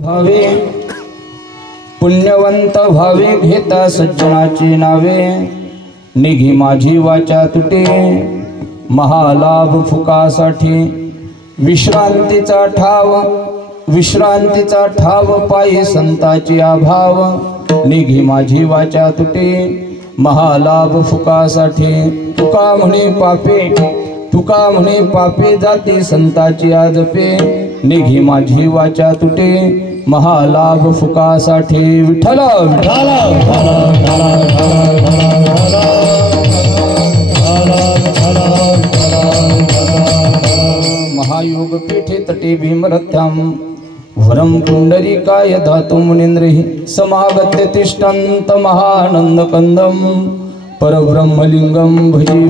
भावे पुण्यवंत भावे घेता सज्जनाची नावे निघी माझी वाचा तुटे महालाभ फुकासाठी विश्रांतीचा ठाव पायी संताची अभाव निघी माझी वाचा तुटे महालाभ फुकासाठी तुका म्हणे पापे जाती संताची आजपे निघी माझी वाचा तुटे महालाभ फुकासाठी विठ्ठल महायोग पीठे तटे भीमरथ्याम वरम पुंडरीकाय धातु मुनींद्रहि समागत्य तिष्ठन्त महानंद कंदम परब्रह्मलिंगम भजी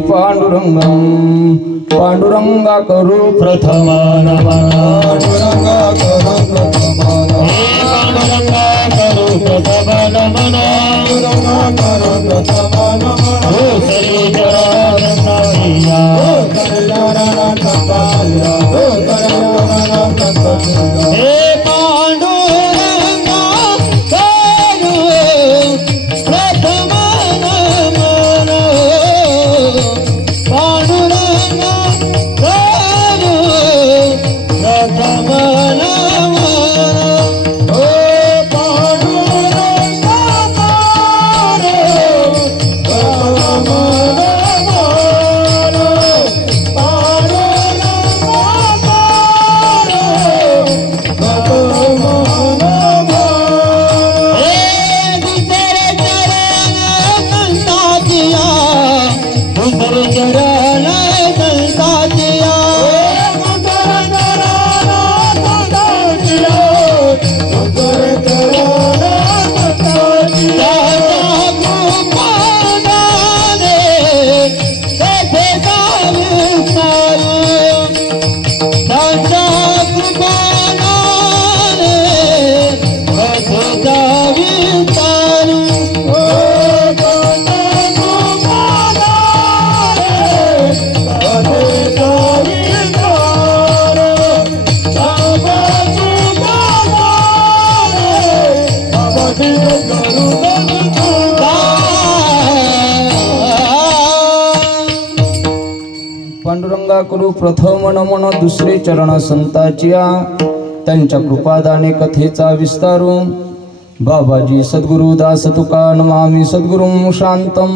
पांडुरंगा करू प्रथमा नमः पांडुरंगा करू प्रथम नमन दुसरे चरण संताचिया त्यांच्या कृपादाने कथेचा विस्तारू बाबाजी सद्गुरु दास तुका नमामि सद्गुरुं शांतम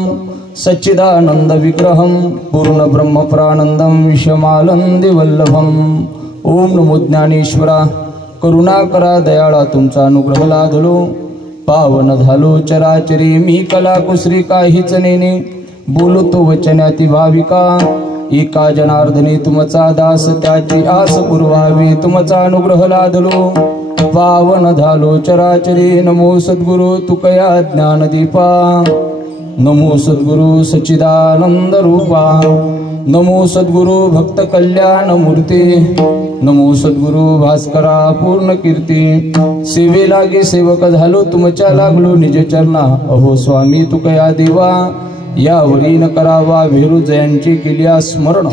सच्चिदानंद विग्रहम पूर्ण ब्रह्म प्रानंदम विषमानंदी वल्लभम ओम नमो ज्ञानेश्वरा करुणा करा दयाळा तुमचा अनुग्रह लादलो पावन झालो चराचरी मी कला कुसरी काहीच नेने बोलतो वचनाती भाविका एका जनार्दनी तुमचा दास त्याची आस पुरवावी तुमचा अनुग्रह लादलो पावन झालो चराचरी नमो सद्गुरु तुकया ज्ञानदीपा नमो सद्गुरु सच्चिदानंद रूपा नमो सद्गुरु भक्त कल्याण मूर्ती नमो सद्गुरु भास्करा पूर्ण कीर्ती सेवे लागे सेवक झालो तुमच्या लागलो निज चरणा अहो स्वामी तुकया देवा यावरी न करावा भेरू जयांची केल्या स्मरण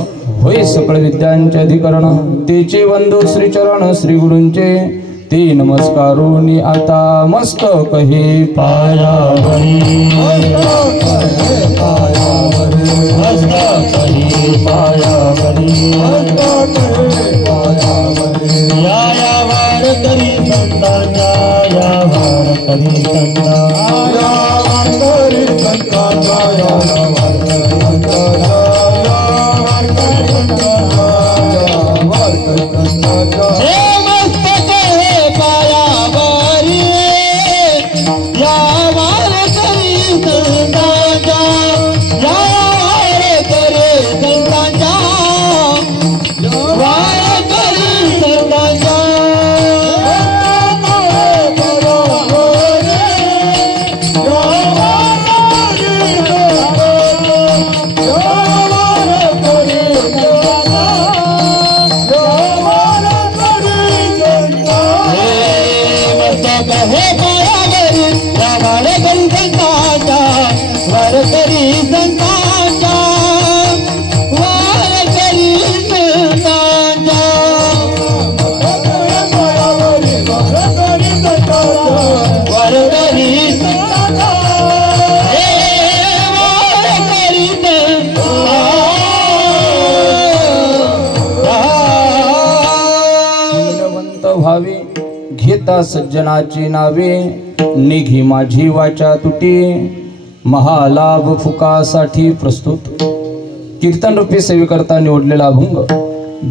होय सकळ विद्यांचे अधिकरण तेचे वंदो श्री चरण श्री गुरूंचे ते नमस्कारोनी आता मस्तक हे पायावरी या वार करी संतांना या वार करी वार भावे घेता सज्जनाची नावे निघी माझी वाचा तुटी महालाभ फुकासाठी प्रस्तुत कीर्तन रूपी सेवेकरता निवडलेला अभंग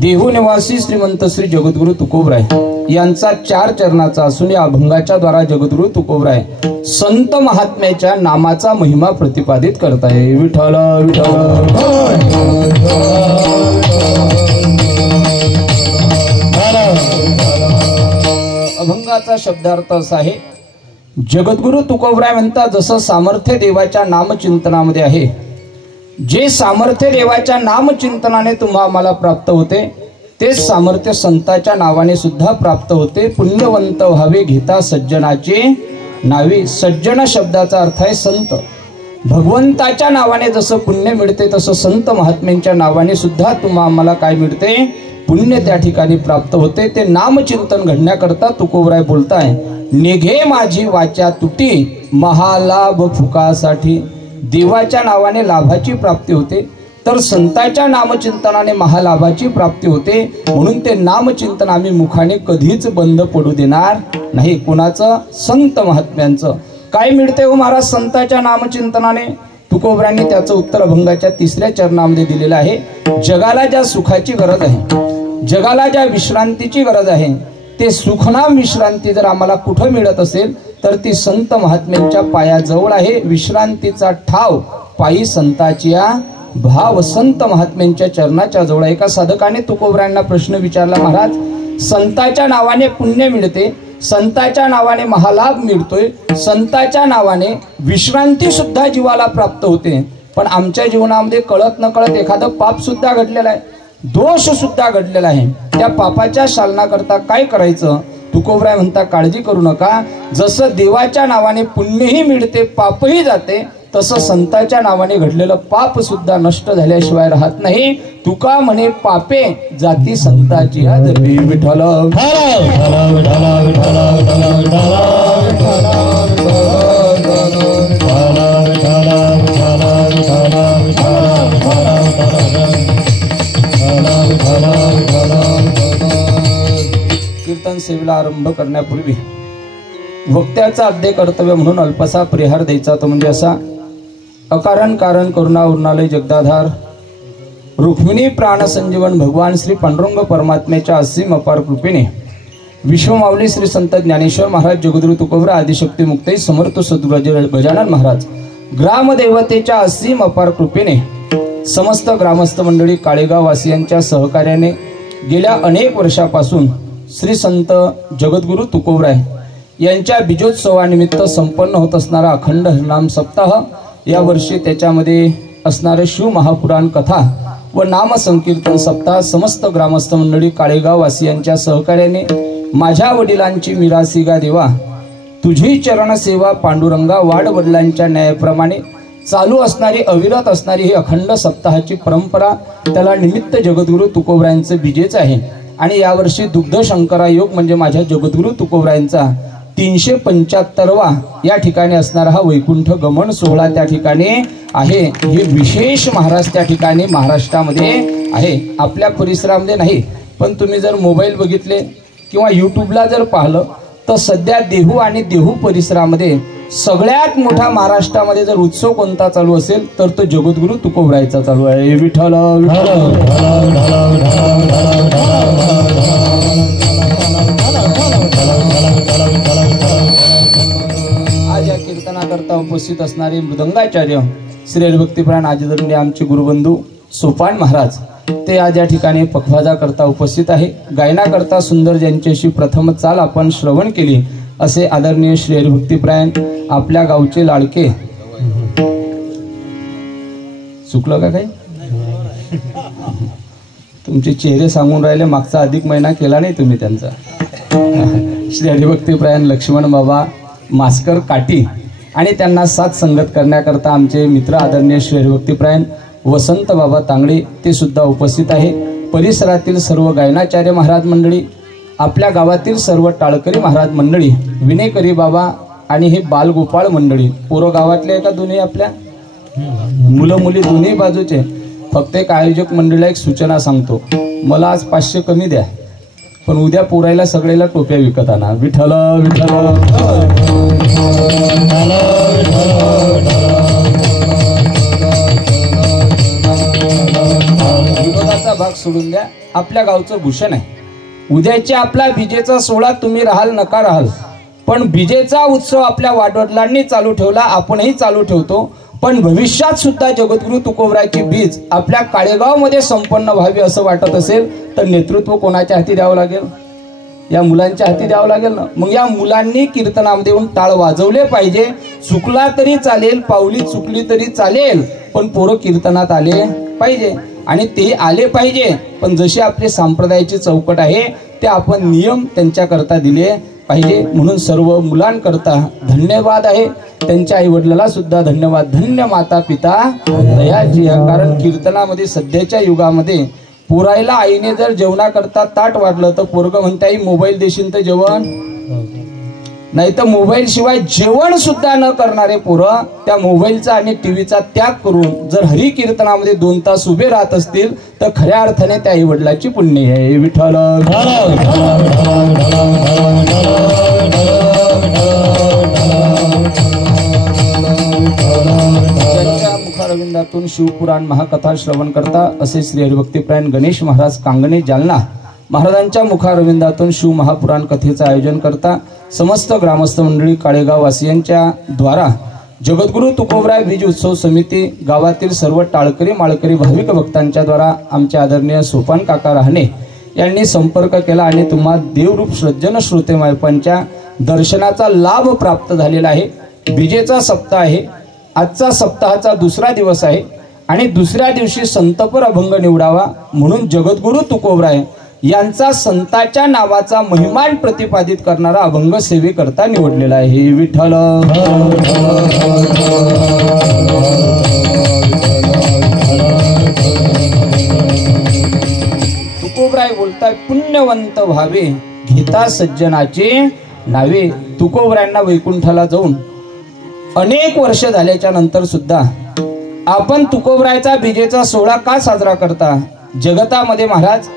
देहू निवासी श्रीमंत श्री जगद्गुरु तुकोबराय यांचा 4 चरणाचा असून या अभंगाच्या द्वारा जगद्गुरु तुकोबराय संत महात्म्याच्या नामाचा महिमा प्रतिपादित करताय। विठ्ठल अभंगाचा शब्दार्थ असा आहे, जगद्गुरु तुकोबराय म्हणतात जसं सामर्थ्य देवाच्या नामचिंतनामध्ये आहे, जे सामर्थ्य देवाच्या नामचिंतनाने तुम्हाला प्राप्त होते ते सामर्थ्य संताच्या नावाने सुद्धा प्राप्त होते। पुण्यवंत व्हावे घेता सज्जनाचे नावे। सज्जन शब्दाचा अर्थ आहे संत। भगवंताच्या नावाने जसं पुण्य मिळते तसं संत महात्म्यांच्या नावाने सुद्धा तुम्हाला काय मिळते, पुण्य त्या ठिकाणी प्राप्त होते। ते नामचिंतन घडण्याकरता तुकोबराय बोलताय, निघे माझी वाचा तुटी महालाभ फुकासाठी। देवाच्या नावाने लाभाची प्राप्ती होते तर संताच्या नामचिंतनाने महालाभाची प्राप्ती होते, म्हणून ते नामचिंतन आम्ही मुखाने कधीच बंद पडू देणार नाही। कुणाचं? संत महात्म्यांचं। काय मिळते हो महाराज संताच्या नामचिंतनाने? तुकोबरायांनी त्याचं उत्तर अभंगाच्या 3ऱ्या चरणामध्ये दिलेलं आहे। जगाला ज्या सुखाची गरज आहे, जगाला ज्या विश्रांतीची गरज आहे, ते सुखनाम विश्रांती जर आम्हाला कुठं मिळत असेल तर ती संत महात्म्यांच्या पायाजवळ आहे। विश्रांतीचा ठाव पायी संताची भाव संत महात्म्यांच्या चरणाच्या जवळ। एका साधकाने तुकोबरायांना प्रश्न विचारला, महाराज संताच्या नावाने पुण्य मिळते, संताच्या नावाने महालाभ मिळतोय, संताच्या नावाने विश्रांती सुद्धा जीवाला प्राप्त होते, पण आमच्या जीवनामध्ये कळत न कळत एखादं पाप सुद्धा घडलेलं आहे, दोष सुद्धा घडलेला आहे। त्या पापाच्या शालनाकरता काय करायचं? तुकोबराय म्हणता काळजी करू नका, जसं देवाच्या नावाने पुण्यही मिळते पापही जाते तसं संताच्या नावाने घडलेलं पाप सुद्धा नष्ट झाल्याशिवाय राहत नाही। तुका म्हणे पापे जाती संताची जपी। विठ्ठल कीर्तन सेवेला आरंभ करण्यापूर्वी वक्त्याचा अध्याय कर्तव्य म्हणून अल्पसा परिहार द्यायचा, तो म्हणजे असा, अकारण कारण करुणा उर्णालय जगदाधार रुक्मिणी प्राण संजीवन भगवान श्री पांडुरंग परमात्म्याच्या असीम अपार कृपेने विश्वमाऊली श्री संत ज्ञानेश्वर महाराज जगद्गुरु तुकोबराय आदिशक्ती मुक्ताई समर्थ सद्गुरू गजानन महाराज ग्रामदेवतेच्या असीम अपार कृपेने समस्त ग्रामस्थ मंडळी काळेगाव वासियांच्या सहकार्याने गेल्या अनेक वर्षापासून श्री संत जगद्गुरु तुकोबराय यांच्या बीजोत्सवानिमित्त संपन्न होत असणारा अखंड हरिनाम सप्ताह, या वर्षी त्याच्यामध्ये असणारे शिव महापुराण कथा व नाम संकीर्तन सप्ताह समस्त ग्रामस्थ मंडळी काळेगाव वासियांच्या सहकार्याने माझ्या वडिलांची मिरासी गा देवा तुझी चरण सेवा पांडुरंगा वाड वडिलांच्या न्यायाप्रमाणे चालू असणारी अविरत असणारी ही अखंड सप्ताहाची परंपरा, त्याला निमित्त जगद्गुरु तुकोबरायांचे बीजेच आहे। आणि यावर्षी दुग्ध शंकरा योग म्हणजे माझ्या जगद्गुरु तुकोबरायांचा 375वा या ठिकाणी असणारा हा वैकुंठ गमन सोहळा त्या ठिकाणी आहे। हे विशेष महाराज त्या ठिकाणी महाराष्ट्रामध्ये आहे, आपल्या परिसरामध्ये नाही। पण तुम्ही जर मोबाईल बघितले किंवा यूट्यूबला जर पाहिलं तर सध्या देहू आणि देहू परिसरामध्ये सगळ्यात मोठा महाराष्ट्रामध्ये जर उत्सव कोणता चालू असेल तर तो जगद्गुरु तुकोबरायचा चालू आहे। विठ्ठल आज या कीर्तनाकरता उपस्थित असणारे मृदंगाचार्य श्री हरिभक्तीपरायण आदरणीय आमचे गुरुबंधू सोपान महाराज, ते आज या ठिकाणी पखवाजा करता उपस्थित आहे। गायनाकरता सुंदर ज्यांच्याशी प्रथम चाल आपण श्रवण केली असे आदरणीय श्री हरिभक्तीपरायण आपल्या गावचे लाडके, चुकलं का काही? तुमचे चेहरे सांगून राहिले, मागचा अधिक महिना केला नाही तुम्ही त्यांचा। श्री हरिभक्तीपरायण लक्ष्मण बाबा मास्कर काटी आणि त्यांना साथ संगत करण्याकरता आमचे मित्र आदरणीय श्री हरिभक्तीपरायण वसंत बाबा तांगडे ते सुद्धा उपस्थित आहे। परिसरातील सर्व गायनाचार्य महाराज मंडळी, आपल्या गावातील सर्व टाळकरी महाराज मंडळी, विनेकरी बाबा आणि हे बालगोपाळ मंडळी, पोरं गावातले का दोन्ही आपल्या मुलं मुली दोन्ही बाजूचे. फक्त एक आयोजक मंडळीला एक सूचना सांगतो, मला आज 500 कमी द्या, पण उद्या पोरायला सगळ्याला टोप्या विकत आणा. विठ्ठल विठ्ठल. विनोदाचा भाग सोडून द्या, आपल्या गावचं भूषण आहे. उद्याच्या आपला विजेचा सोहळा तुम्ही राहाल नका राहाल, पण विजेचा उत्सव आपल्या वाडवडिलांनी चालू ठेवला, आपणही चालू ठेवतो. पण भविष्यात सुद्धा जगद्गुरु तुकोबरायची बीज आपल्या काळेगाव मध्ये संपन्न व्हावी असं वाटत असेल तर नेतृत्व कोणाच्या हाती द्यावं लागेल? या मुलांच्या हाती द्यावं लागेल ना. मग या मुलांनी कीर्तनामध्ये येऊन टाळ वाजवले पाहिजे. चुकला तरी चालेल, पावली चुकली तरी चालेल, पण पोरं कीर्तनात आले पाहिजे आणि ते आले पाहिजे. पण जशी आपली संप्रदायाची चौकट आहे ते आपण नियम त्यांच्याकरता दिले पाहिजे. म्हणून सर्व मुलांकरता धन्यवाद आहे, त्यांच्या आई वडिलांना सुद्धा धन्यवाद. धन्य माता पिता दयाची. कारण कीर्तनामध्ये सध्याच्या युगामध्ये पोरायला आईने जर जेवणाकरता ताट वाढलं तर पोरग म्हणता आई मोबाईल देशील तर जेवण नाही, तर मोबाईल शिवाय जेवण सुद्धा न करणारे पोरं त्या मोबाईलचा आणि टीव्हीचा त्याग करून जर हरी कीर्तनामध्ये 2 तास उभे राहत असतील तर खऱ्या अर्थाने त्या आई वडिलाची पुण्य आहे. विठ्ठल. त्यांच्या मुखारविंदातून शिवपुराण महाकथा श्रवण करता असे श्री हरिभक्तीपरायण गणेश महाराज कांगणे जालना महाराजांच्या मुखारविंदातून शिव महापुराण कथेचं आयोजन करता समस्त ग्रामस्थ मंडळी काळेगाव वासियांच्या द्वारा जगद्गुरु तुकोबराय बीज उत्सव समिती गावातील सर्व टाळकरी माळकरी भाविक भक्तांच्या द्वारा आमचे आदरणीय सोपान काका राहणे यांनी संपर्क केला आणि तुम्हा देवरूप सज्जन श्रोते मायपांच्या दर्शनाचा लाभ प्राप्त झालेला आहे. बीजेचा सप्ताह आहे. आजचा सप्ताहाचा दुसरा दिवस आहे आणि दुसऱ्या दिवशी संतपर अभंग निवडावा म्हणून जगद्गुरु तुकोबराय यांचा संताच्या नावाचा महिमान प्रतिपादित करणारा अभंग सेवेकरता निवडलेला आहे. विठ्ठल. तुकोबराय बोलताय, पुण्यवंत व्हावे घेता सज्जनाचे नावे. तुकोबरायांना वैकुंठाला जाऊन अनेक वर्ष झाल्याच्या नंतर सुद्धा आपण तुकोबरायचा बीजेचा सोहळा का साजरा करता? जगतामध्ये महाराज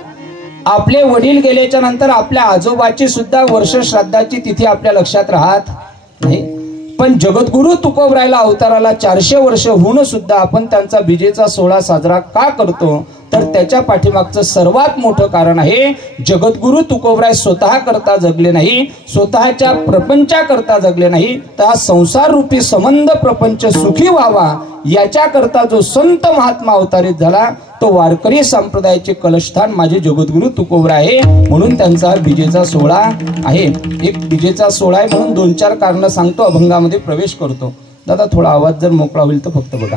आपले वडील गेल्याच्या नंतर आपल्या आजोबाची सुद्धा वर्ष श्राद्धाची तिथी आपल्या लक्षात राहत नाही, पण जगद्गुरु तुकोबरायला अवताराला 400 वर्ष होऊन सुद्धा आपण त्यांचा बीजेचा सोहळा साजरा का करतो? तर त्याच्या पाठीमागचं सर्वात मोठं कारण आहे जगद्गुरु तुकोबराय स्वतः करता जगले नाही, स्वतःच्या प्रपंचाकरता जगले नाही, तर संसार रूपी संबंध प्रपंच सुखी व्हावा याच्याकरता जो संत महात्मा अवतारित झाला तो वारकरी संप्रदायाचे कलशस्थान माझे जगद्गुरु तुकोबराय आहे. म्हणून त्यांचा बीजेचा सोहळा आहे. एक बीजेचा सोहळा आहे म्हणून 2-4 कारण सांगतो, अभंगामध्ये प्रवेश करतो. दादा थोडा आवाज जर मोकळा होईल तर फक्त बघा.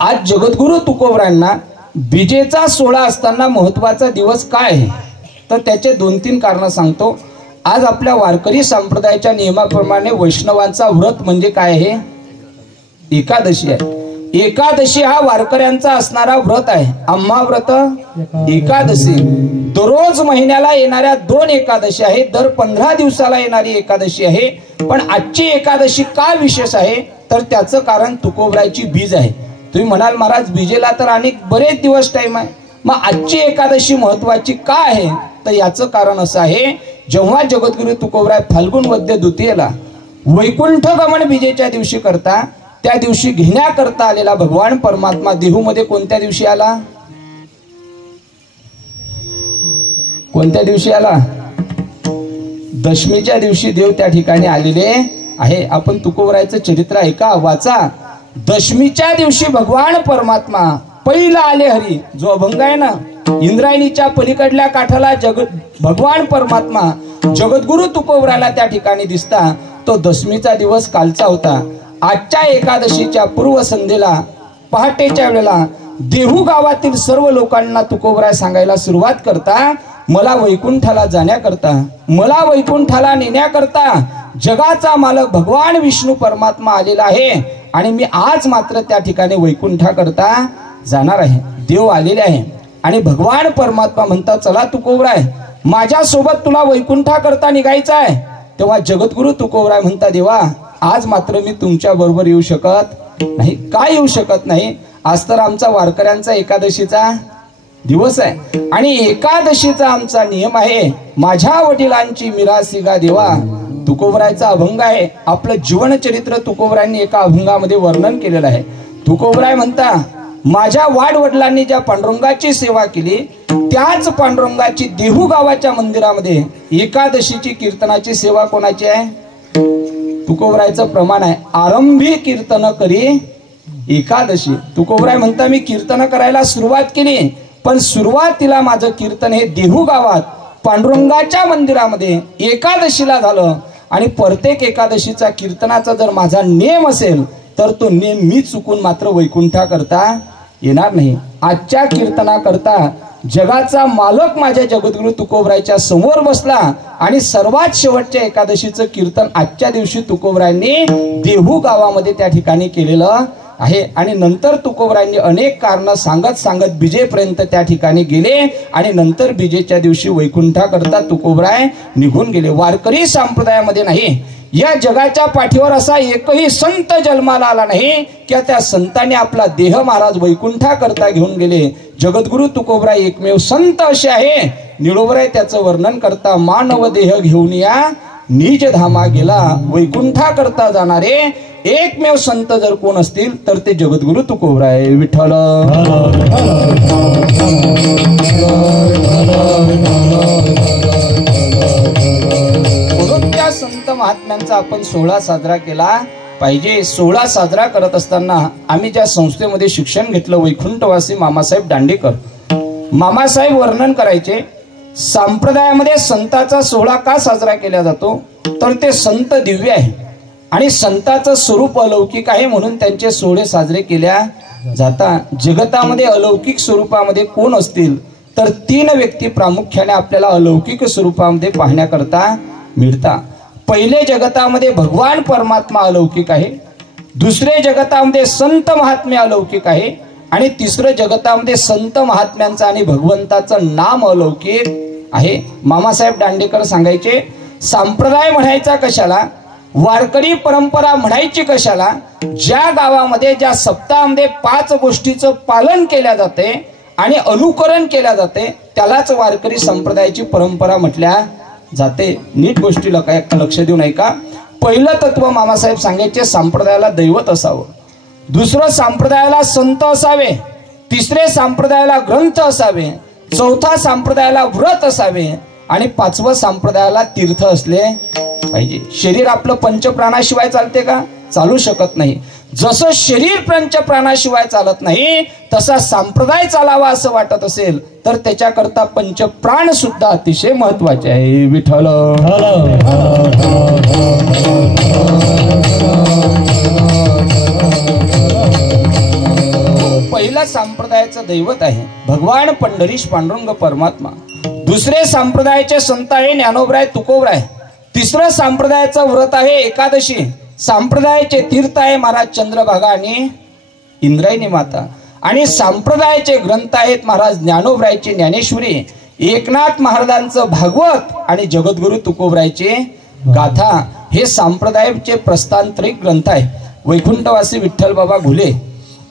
आज जगद्गुरु तुकोबरायांना बीजेचा सोहळा असताना महत्वाचा दिवस काय आहे तर त्याचे 2-3 कारण सांगतो. आज आपल्या वारकरी संप्रदायाच्या नियमाप्रमाणे वैष्णवांचा व्रत म्हणजे काय आहे? एकादशी आहे. एकादशी हा वारकऱ्यांचा असणारा व्रत आहे. आम्हा व्रत एकादशी दररोज महिन्याला येणाऱ्या 2 एकादशी आहे, दर 15 दिवसाला येणारी एकादशी आहे. पण आजची एकादशी का विशेष आहे तर त्याचं कारण तुकोबरायची बीज आहे. तुम्ही म्हणाल महाराज बीजेला तर अनेक बरेच दिवस टाइम आहे, मग आजची एकादशी महत्वाची का आहे तर याचं कारण असं आहे, जेव्हा जगद्गुरु तुकोबराय फाल्गुन वद्य द्वितीयेला वैकुंठ गमन बीजेच्या दिवशी करता, त्या दिवशी घेण्याकरता आलेला भगवान परमात्मा देहूमध्ये कोणत्या दिवशी आला? कोणत्या दिवशी आला? दशमीच्या दिवशी देव त्या ठिकाणी आलेले आहे. आपण तुकोबरायचं चरित्र ऐका, वाचा. दशमीच्या दिवशी भगवान परमात्मा पहिला आले हरी, जो अभंग आहे ना, इंद्रायणीच्या पलीकडल्या काठाला भगवान परमात्मा जगद्गुरु तुकोबरायला त्या ठिकाणी दिसता. तो दशमीचा दिवस कालचा होता. आजच्या एकादशीच्या पूर्व संध्येला पहाटेच्या वेळेला देहू गावातील सर्व लोकांना तुकोबराय सांगायला सुरुवात करता, मला वैकुंठाला जाण्याकरता, मला वैकुंठाला नेण्याकरता जगाचा मालक भगवान विष्णू परमात्मा आलेला आहे आणि मी आज मात्र त्या ठिकाणी वैकुंठाकरता जाणार आहे. देव आलेले आहे आणि भगवान परमात्मा म्हणतात चला तुकोबराय माझ्यासोबत तुला वैकुंठा करता निघायचं आहे. तेव्हा जगद्गुरु तुकोबराय म्हणता देवा आज मात्र मी तुमच्या बरोबर येऊ शकत नाही. काय येऊ शकत नाही? आज तर आमचा वारकऱ्यांचा एकादशीचा दिवस आहे आणि एकादशीचा आमचा नियम आहे. माझ्या वडिलांची मिरासिगा देवा तुकोबरायचा अभंग आहे. आपलं जीवनचरित्र तुकोबरायांनी एका अभंगामध्ये वर्णन केलेलं आहे. तुकोबराय म्हणता माझ्या वाडवडिलांनी ज्या पांडुरंगाची सेवा केली त्याच पांडुरंगाची देहू गावाच्या मंदिरामध्ये एकादशीची कीर्तनाची सेवा कोणाची आहे? तुकोबरायचं प्रमाण आहे आरंभी कीर्तन करी एकादशी. तुकोबराय म्हणता मी कीर्तन करायला सुरुवात केली पण सुरुवातीला माझं कीर्तन हे देहू गावात पांडुरंगाच्या मंदिरामध्ये एकादशीला झालं आणि प्रत्येक एकादशीचा कीर्तनाचा जर माझा नेम असेल तर तो नेम मी चुकून मात्र वैकुंठा करता येणार नाही. आजच्या कीर्तना करता जगाचा मालक माझ्या जगद्गुरु तुकोबरायच्या समोर बसला आणि सर्वात शेवटच्या एकादशीचं कीर्तन आजच्या दिवशी तुकोबरायांनी देहू गावामध्ये त्या ठिकाणी केलेलं आहे. आणि नंतर तुकोबरायांनी अनेक कारण सांगत सांगत बिजेपर्यंत त्या ठिकाणी गेले आणि नंतर बिजेच्या दिवशी वैकुंठा करता तुकोबराय निघून गेले. वारकरी संप्रदायामध्ये नाही या जगाच्या पाठीवर असा एकही संत जन्माला आला नाही की त्या संतांनी आपला देह महाराज वैकुंठा करता घेऊन गेले. जगद्गुरु तुकोबराय एकमेव संत असे आहे. निळोबराय त्याचं वर्णन करता मानव देह घेऊन या निज धामा गेला. वैकुंठा करता जाणारे एकमेव संत जर कोण असतील तर ते जगद्गुरु तुकोबराय. विठ्ठल त्या संत महात्म्यांचा आपण सोहळा साजरा केला पाहिजे. सोहळा साजरा करत असताना आम्ही ज्या संस्थेमध्ये शिक्षण घेतलं वैकुंठवासी मामासाहेब दांडेकर मामासाहेब वर्णन करायचे संप्रदायामध्ये संताचा सोहळा का साजरा केला जातो तर ते संत दिव्य आहे आणि संताचं स्वरूप अलौकिक आहे म्हणून त्यांचे सोहळे साजरे केल्या जातात. जगतामध्ये अलौकिक स्वरूपामध्ये कोण असतील तर 3 व्यक्ती प्रामुख्याने आपल्याला अलौकिक स्वरूपामध्ये पाहण्याकरता मिळतात. पहिले जगतामध्ये भगवान परमात्मा अलौकिक आहे, दुसरे जगतामध्ये संत महात्म्य अलौकिक आहे आणि तिसरं जगतामध्ये संत महात्म्यांचं आणि भगवंताचं नाम अलौकिक आहे. मामासाहेब दांडेकर सांगायचे संप्रदाय म्हणायचा कशाला, वारकरी परंपरा म्हणायची कशाला, ज्या गावामध्ये ज्या सप्ताहामध्ये 5 गोष्टीचं पालन केल्या जाते आणि अनुकरण केल्या जाते त्यालाच वारकरी संप्रदायाची परंपरा म्हटल्या जाते. नीट गोष्टीला काय लक्ष देऊ नये का. पहिलं तत्व मामासाहेब सांगायचे संप्रदायाला दैवत असावं, दुसरं संप्रदायाला संत असावे, तिसरे संप्रदायाला ग्रंथ असावे, चौथा संप्रदायाला व्रत असावे आणि 5वं संप्रदायाला तीर्थ असले पाहिजे. शरीर आपलं पंचप्राणाशिवाय चालते का? चालू शकत नाही. जसं शरीर पंचप्राणाशिवाय चालत नाही तसा संप्रदाय चालावा असं वाटत असेल तर त्याच्याकरता पंचप्राण सुद्धा अतिशय महत्वाचे आहे. विठ्ठल पहिला संप्रदायाचं दैवत आहे भगवान पंढरीश पांडुरंग परमात्मा, दुसरे संप्रदायाचे संत आहे ज्ञानोबराय तुकोबराय, तिसरं संप्रदायाचं व्रत आहे एकादशी, संप्रदायाचे तीर्थ आहे महाराज चंद्रभागा आणि इंद्रायणी माता आणि संप्रदायाचे ग्रंथ आहेत महाराज ज्ञानोबरायचे ज्ञानेश्वरी, एकनाथ महाराजांचं भागवत आणि जगद्गुरु तुकोबरायचे गाथा. हे संप्रदायाचे प्रस्थांतरिक ग्रंथ आहे. वैकुंठवासी विठ्ठल बाबा घुले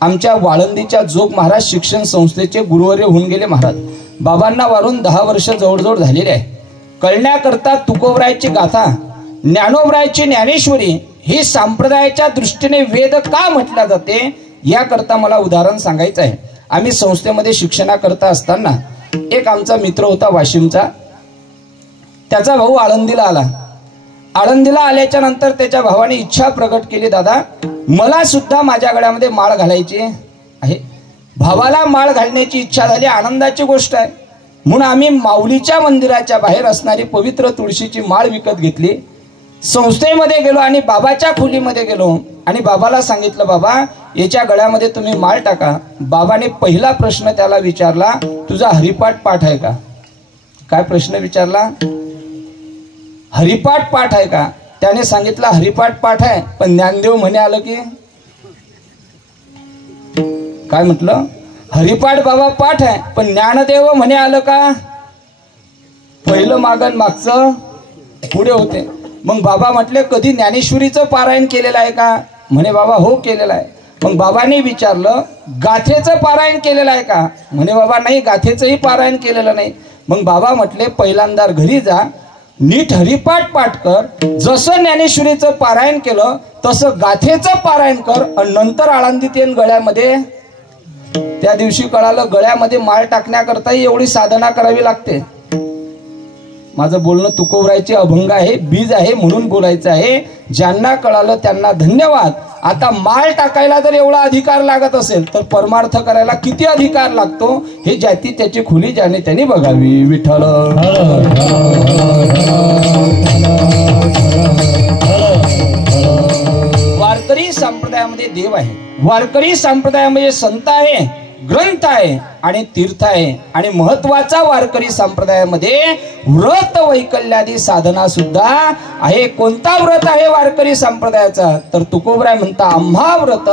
आमच्या वाळंदीच्या जोग महाराज शिक्षण संस्थेचे गुरुवर्य होऊन गेले. महाराज बाबांना वारून 10 वर्ष जवळजवळ झालेले आहे. कळण्याकरता तुकोबरायची गाथा ज्ञानोबरायची ज्ञानेश्वरी ही संप्रदायाच्या दृष्टीने वेद का म्हटल्या जाते याकरता मला उदाहरण सांगायचं आहे. आम्ही संस्थेमध्ये शिक्षणाकरता असताना एक आमचा मित्र होता वाशिमचा, त्याचा भाऊ आळंदीला आला. आळंदीला आल्याच्या नंतर त्याच्या भावाने इच्छा प्रकट केली, दादा मला सुद्धा माझ्या गळ्यामध्ये माळ घालायची आहे. भावाला माळ घालण्याची इच्छा झाली, आनंदाची गोष्ट आहे. म्हणून आम्ही माऊलीच्या मंदिराच्या बाहेर असणारी पवित्र तुळशीची माळ विकत घेतली. संस्थेमध्ये गेलो आणि बाबाच्या खोलीमध्ये गेलो आणि बाबाला सांगितलं, बाबा याच्या गळ्यामध्ये तुम्ही माळ टाका. बाबाने पहिला प्रश्न त्याला विचारला, तुझा हरिपाठ पाठ आहे का? काय प्रश्न विचारला? हरिपाठ पाठ आहे का? त्याने सांगितलं हरिपाठ पाठ आहे, पण ज्ञानदेव म्हणे आलं की काय म्हटलं, हरिपाठ बाबा पाठ आहे, पण ज्ञानदेव म्हणे आलं का? पहिलं मागण मागचं पुढे होते. मग बाबा म्हटले कधी ज्ञानेश्वरीचं पारायण केलेलं आहे का? म्हणे बाबा हो केलेलं आहे. मग बाबांनी विचारलं गाथेचं पारायण केलेलं आहे का? म्हणे बाबा नाही, गाथेचंही पारायण केलेलं नाही. मग बाबा म्हटले पहिल्यांदा घरी जा, नीट हरिपाठ पाठ कर, जसं ज्ञानेश्वरीचं पारायण केलं तसं गाथेचं पारायण कर, आणि नंतर आळंदीत येऊन गळ्यामध्ये. त्या दिवशी कळालं गळ्यामध्ये माळ टाकण्याकरताही एवढी साधना करावी लागते. माझं बोलणं तुकोबरायचे अभंग आहे, बीज आहे म्हणून बोलायचं आहे. ज्यांना कळालं त्यांना धन्यवाद. आता माळ टाकायला जर एवढा अधिकार लागत असेल तर परमार्थ करायला किती अधिकार लागतो हे ज्याची त्याची खुली ज्याने त्यांनी बघावी. विठ्ठल. वारकरी संप्रदायामध्ये देव आहे, वारकरी संप्रदायामध्ये संत आहे, ग्रंथ आहे आणि तीर्थ आहे. आणि महत्वाचा वारकरी संप्रदायामध्ये व्रत वैकल्यादी साधना सुद्धा आहे. कोणता व्रत आहे वारकरी संप्रदायाचा? तर तुकोबराय म्हणता आम्हा व्रत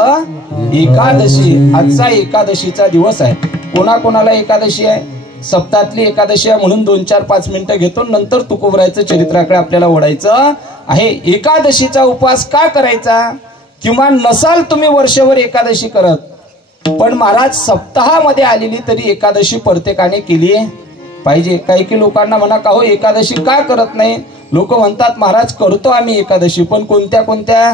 एकादशी. आजचा एकादशीचा दिवस आहे. कोणाकोणाला एकादशी आहे? सप्ताहातली एकादशी आहे म्हणून 2-4-5 मिनिटं घेतो, नंतर तुकोबरायचं चरित्राकडे आपल्याला ओढायचं आहे. एकादशीचा उपवास का करायचा? किंवा नसाल तुम्ही वर्षभर एकादशी करत, पण महाराज सप्ताहामध्ये आलेली तरी एकादशी प्रत्येकाने केली पाहिजे. काही लोकांना म्हणा का हो एकादशी का करत नाही? लोक म्हणतात महाराज करतो आम्ही एकादशी, पण कोणत्या कोणत्या?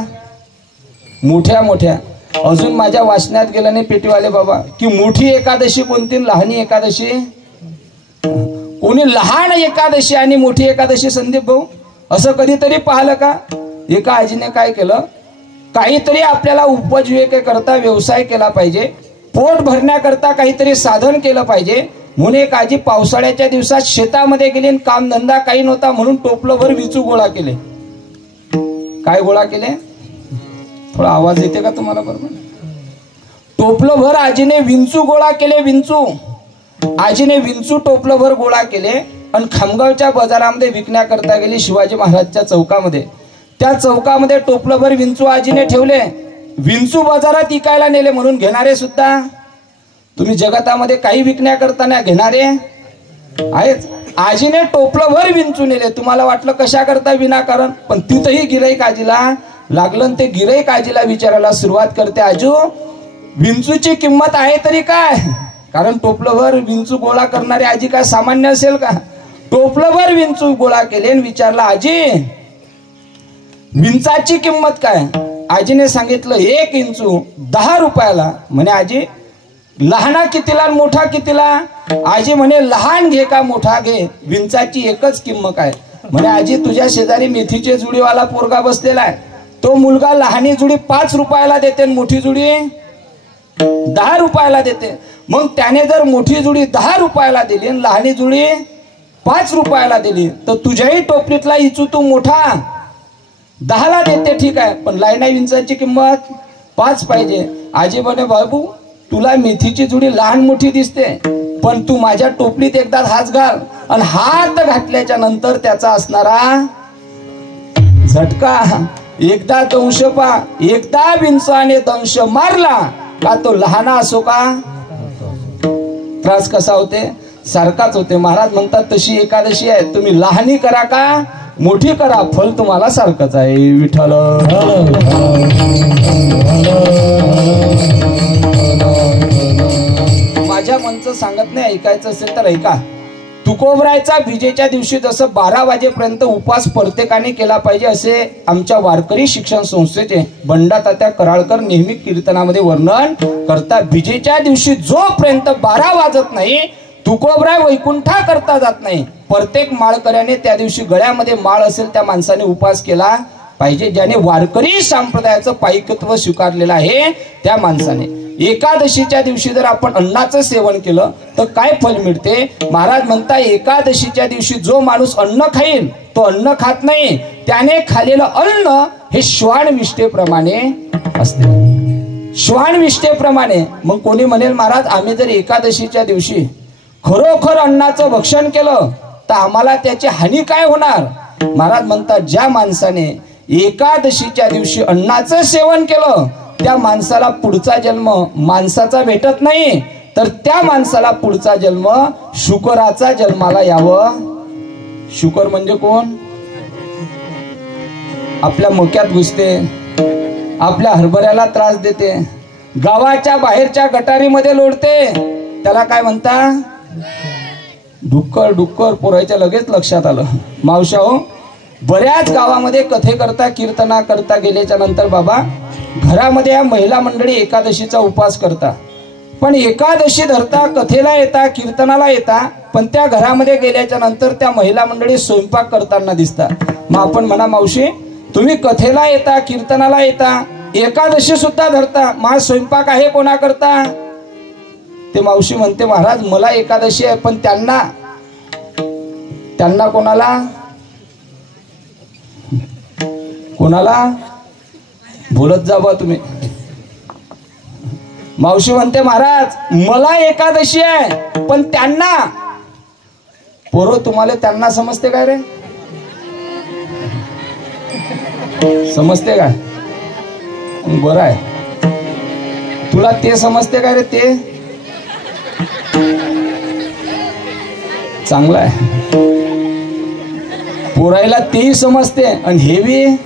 मोठ्या मोठ्या. अजून माझ्या वाचण्यात गेलं नाही पेटीवाले बाबा की मोठी एकादशी कोणती, लहानी एकादशी कोणी? लहान एकादशी आणि मोठी एकादशी. संदीप भाऊ असं कधीतरी पाहिलं का? एका आजीने काय केलं, काहीतरी आपल्याला उपजीविकेकरता व्यवसाय केला पाहिजे, पोट भरण्याकरता काहीतरी साधन केलं पाहिजे म्हणून एक आजी पावसाळ्याच्या दिवसात शेतामध्ये गेली, कामधंदा काही नव्हता म्हणून टोपलंभर विंचू गोळा केले. काय गोळा केले? थोडा आवाज येते का तुम्हाला? बरोबर. टोपलंभर आजीने विंचू गोळा केले. विंचू आजीने विंचू टोपलंभर गोळा केले आणि खामगावच्या बाजारामध्ये विकण्याकरता गेली. शिवाजी महाराजच्या चौकामध्ये, त्या चौकामध्ये टोपलंभर विंचू आजीने ठेवले. विंचू बाजारात विकायला नेले म्हणून घेणारे सुद्धा. तुम्ही जगतामध्ये काही विकण्याकरता नाही घेणारे आहेच. आजीने टोपलंभर विंचू नेले. तुम्हाला वाटलं कशा करता विनाकारण, पण तिथंही गिराईक आजीला लागलं. ते गिराईक आजीला विचारायला सुरुवात करते, आजू विंचूची किंमत आहे तरी काय? कारण टोपलंभर विंचू गोळा करणारी आजी काय सामान्य असेल का? टोपलंभर विंचू गोळा केले आणि विचारला, आजी विंचाची किंमत काय? आजीने सांगितलं 1 इंचू 10 रुपयाला. म्हणे आजी लहाना कितीला मोठा कितीला? आजी म्हणे लहान घे का मोठा घे, विंचाची एकच किंमत आहे. म्हणे आजी तुझ्या शेजारी मेथीचे जुडीवाला पोरगा बसलेला आहे, तो मुलगा लहानी जुडी 5 रुपयाला देते, मोठी जुडी 10 रुपयाला देते. मग त्याने जर मोठी जुडी 10 रुपयाला दिली आणि लहानी जुडी 5 रुपयाला दिली तर तुझ्याही टोपलीतला इचू तू मोठा 10ला देते, ठीक आहे, पण लाईना विंचाची किंमत 5 पाहिजे. आजी म्हणे बाबू तुला मेथीची जुडी लहान मोठी दिसते, पण तू माझ्या टोपलीत एकदा हात घाल आणि हात घातल्याच्या नंतर त्याचा असणारा झटका, एकदा दंश पा, एकदा विंचाने दंश मारला का तो लहाना असो का त्रास कसा होते सारखाच होते. महाराज म्हणतात तशी एकादशी आहे, तुम्ही लहानी करा का मोठी करा, फल तुम्हाला सारखंच आहे. विठ्ठल. माझ्या मनचं सांगत नाही, ऐकायचं असेल तर ऐका. तुकोबरायचा विजेच्या दिवशी जसं 12 वाजेपर्यंत उपवास प्रत्येकाने केला पाहिजे असे आमच्या वारकरी शिक्षण संस्थेचे बंडा तात्या कराळकर नेहमी कीर्तनामध्ये वर्णन करतात. विजेच्या दिवशी जोपर्यंत 12 वाजत नाही तुकोबराय वैकुंठा करता जात नाही. प्रत्येक माळकऱ्याने त्या दिवशी गळ्यामध्ये माळ असेल त्या माणसाने उपवास केला पाहिजे. ज्याने वारकरी संप्रदायाचं पायकत्व स्वीकारलेलं आहे त्या माणसाने. एकादशीच्या दिवशी जर आपण अन्नाचं सेवन केलं तर काय फल मिळते? महाराज म्हणता एकादशीच्या दिवशी जो माणूस अन्न खाईल तो अन्न खात नाही, त्याने खाल्लेलं अन्न हे श्वान विष्ठेप्रमाणे असते, श्वान विष्ठेप्रमाणे. मग कोणी म्हणेल महाराज आम्ही जर एकादशीच्या दिवशी खरोखर अन्नाचं भक्षण केलं तर आम्हाला त्याची हानी काय होणार? महाराज म्हणतात ज्या माणसाने एकादशीच्या दिवशी अन्नाचं सेवन केलं त्या माणसाला पुढचा जन्म माणसाचा भेटत नाही, तर त्या माणसाला पुढचा जन्म शुकराचा जन्माला यावं. शुकर म्हणजे कोण? आपल्या मक्यात घुसते, आपल्या हरभऱ्याला त्रास देते, गावाच्या बाहेरच्या गटारीमध्ये लोळते, त्याला काय म्हणता? डुक्कर. डुक्कर पोरायच्या लगेच लक्षात आलं. मावशा हो, बऱ्याच गावामध्ये कथे करता कीर्तना करता गेल्याच्या नंतर बाबा घरामध्ये या महिला मंडळी एकादशीचा उपवास करता, पण एकादशी धरता, कथेला येता, कीर्तनाला येता, पण त्या घरामध्ये गेल्याच्या नंतर त्या महिला मंडळी स्वयंपाक करताना दिसतात. मग आपण म्हणा, मावशी तुम्ही कथेला येता, कीर्तनाला येता, एकादशी सुद्धा धरता, मग स्वयंपाक आहे कोणा करता? ते मावशी म्हणते, महाराज मला एकादशी आहे, पण त्यांना कोणाला बोलत जा बा तुम्ही. मावशी म्हणते, महाराज मला एकादशी आहे, पण त्यांना. पोरो तुम्हाला त्यांना समजते काय रे? समजते काय? बरं आहे. तुला ते समजते काय रे? ते चांगलं आहे. पोरायला तेही समजते आणि हे बी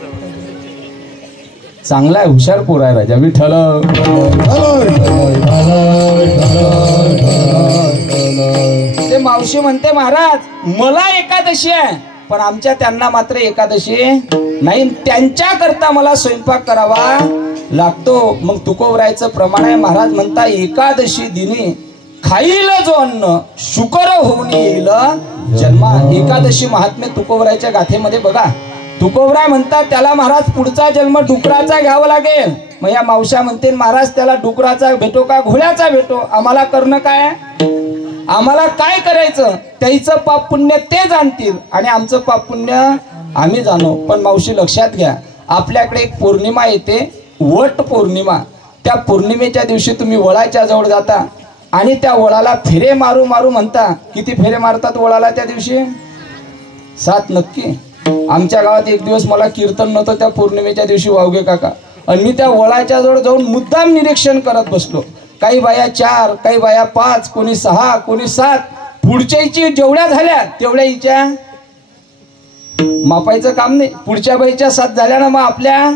चांगला आहे. हुशार पोर आहे राजा. विठ्ठल. ते मावशी म्हणते, महाराज मला एकादशी आहे, पण आमच्या त्यांना मात्र एकादशी नाही, त्यांच्या करता मला स्वयंपाक करावा लागतो. मग तुकोबरायचं प्रमाण आहे. महाराज म्हणता, एकादशी दिनी खाईल जो अन्न शुकर होऊन येईल जन्मा. एकादशी महात्म्य तुकोबरायच्या गाथेमध्ये बघा. तुकोबराय म्हणतात, त्याला महाराज पुढचा जन्म डुकराचा घ्यावा लागेल. मग या मावशा म्हणते, महाराज त्याला डुकराचा भेटो का घोड्याचा भेटो, आम्हाला करणं काय? आम्हाला काय करायचं? त्याचं पाप पुण्य ते जाणतील आणि आमचं पाप पुण्य आम्ही जाणो. पण मावशी लक्षात घ्या, आपल्याकडे एक पौर्णिमा येते, वट पौर्णिमा. त्या पौर्णिमेच्या दिवशी तुम्ही वळाच्या जवळ जाता आणि त्या वळाला फेरे मारू मारू म्हणता. किती फेरे मारतात वळाला त्या दिवशी? 7 नक्की. आमच्या गावात एक दिवस मला कीर्तन नव्हतं त्या पौर्णिमेच्या दिवशी, वावगे काका, आणि मी त्या वळाच्या जवळ जाऊन मुद्दाम निरीक्षण करत बसलो. काही बाया 4, काही बाया 5, कोणी 6, कोणी 7. पुढच्याची जेवढ्या झाल्या तेवढ्या हिच्या मापायचं काम नाही. पुढच्या बाईच्या 7 झाल्या ना, मग आपल्या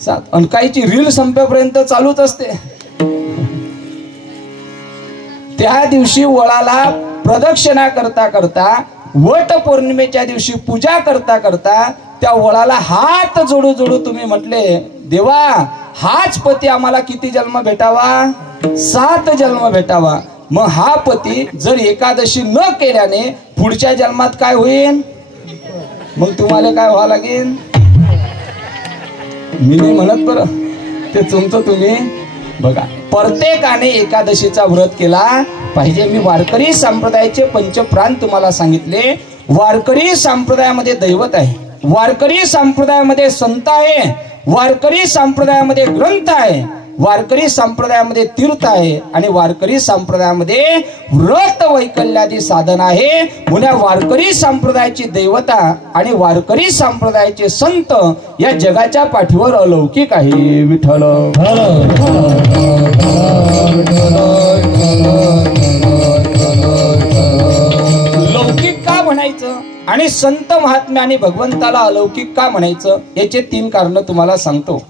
7. आणि काहीची रील संपेपर्यंत चालूच असते. त्या दिवशी वळाला प्रदक्षिणा करता करता, वट पौर्णिमेच्या दिवशी पूजा करता करता त्या वळाला हात जोडू जोडू तुम्ही म्हटले, देवा हाच पती आम्हाला किती जन्म भेटावा? 7 जन्म भेटावा. मग हा पती जर एकादशी न केल्याने पुढच्या जन्मात काय होईल? मग तुम्हाला काय व्हावं लागेल? मी नाही म्हणत बरं, ते तुमचं तुम्ही बघा. प्रत्येकाने एकादशीचा व्रत केला पाहिजे. मी वारकरी संप्रदायाचे पंचप्राण तुम्हाला सांगितले. वारकरी संप्रदायामध्ये दैवत आहे, वारकरी संप्रदायामध्ये संत आहे, वारकरी संप्रदायामध्ये ग्रंथ आहे, वारकरी संप्रदायामध्ये तीर्थ आहे आणि वारकरी संप्रदायामध्ये व्रत वैकल्यादी साधन आहे. म्हणून वारकरी संप्रदायाची दैवता आणि वारकरी संप्रदायाचे संत या जगाच्या पाठीवर अलौकिक आहे. विठ्ठल. लौकिक का म्हणायचं आणि संत महात्म्य आणि भगवंताला अलौकिक का म्हणायचं, याचे 3 कारण तुम्हाला सांगतो.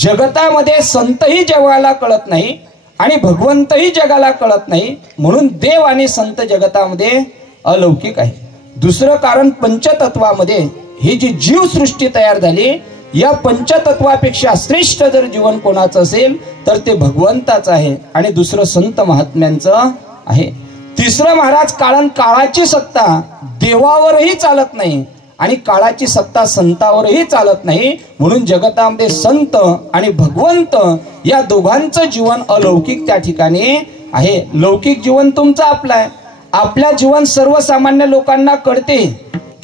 जगतामध्ये संतही जगाला कळत नाही आणि भगवंतही जगाला कळत नाही, म्हणून देव आणि संत जगतामध्ये अलौकिक आहे. दुसरं कारण, पंचतत्वामध्ये ही जी जीवसृष्टी तयार झाली, या पंचतत्वापेक्षा श्रेष्ठ जर जीवन कोणाचं असेल तर ते भगवंताचं आहे आणि दुसरं संत महात्म्यांचं आहे. तिसरं, महाराज काळाची सत्ता देवावरही चालत नाही आणि काळाची सत्ता संतावरही चालत नाही, म्हणून जगतामध्ये संत आणि भगवंत या दोघांचं जीवन अलौकिक त्या ठिकाणी आहे. लौकिक जीवन तुमचं आपलं आहे, आपल्या जीवन सर्वसामान्य लोकांना कळते.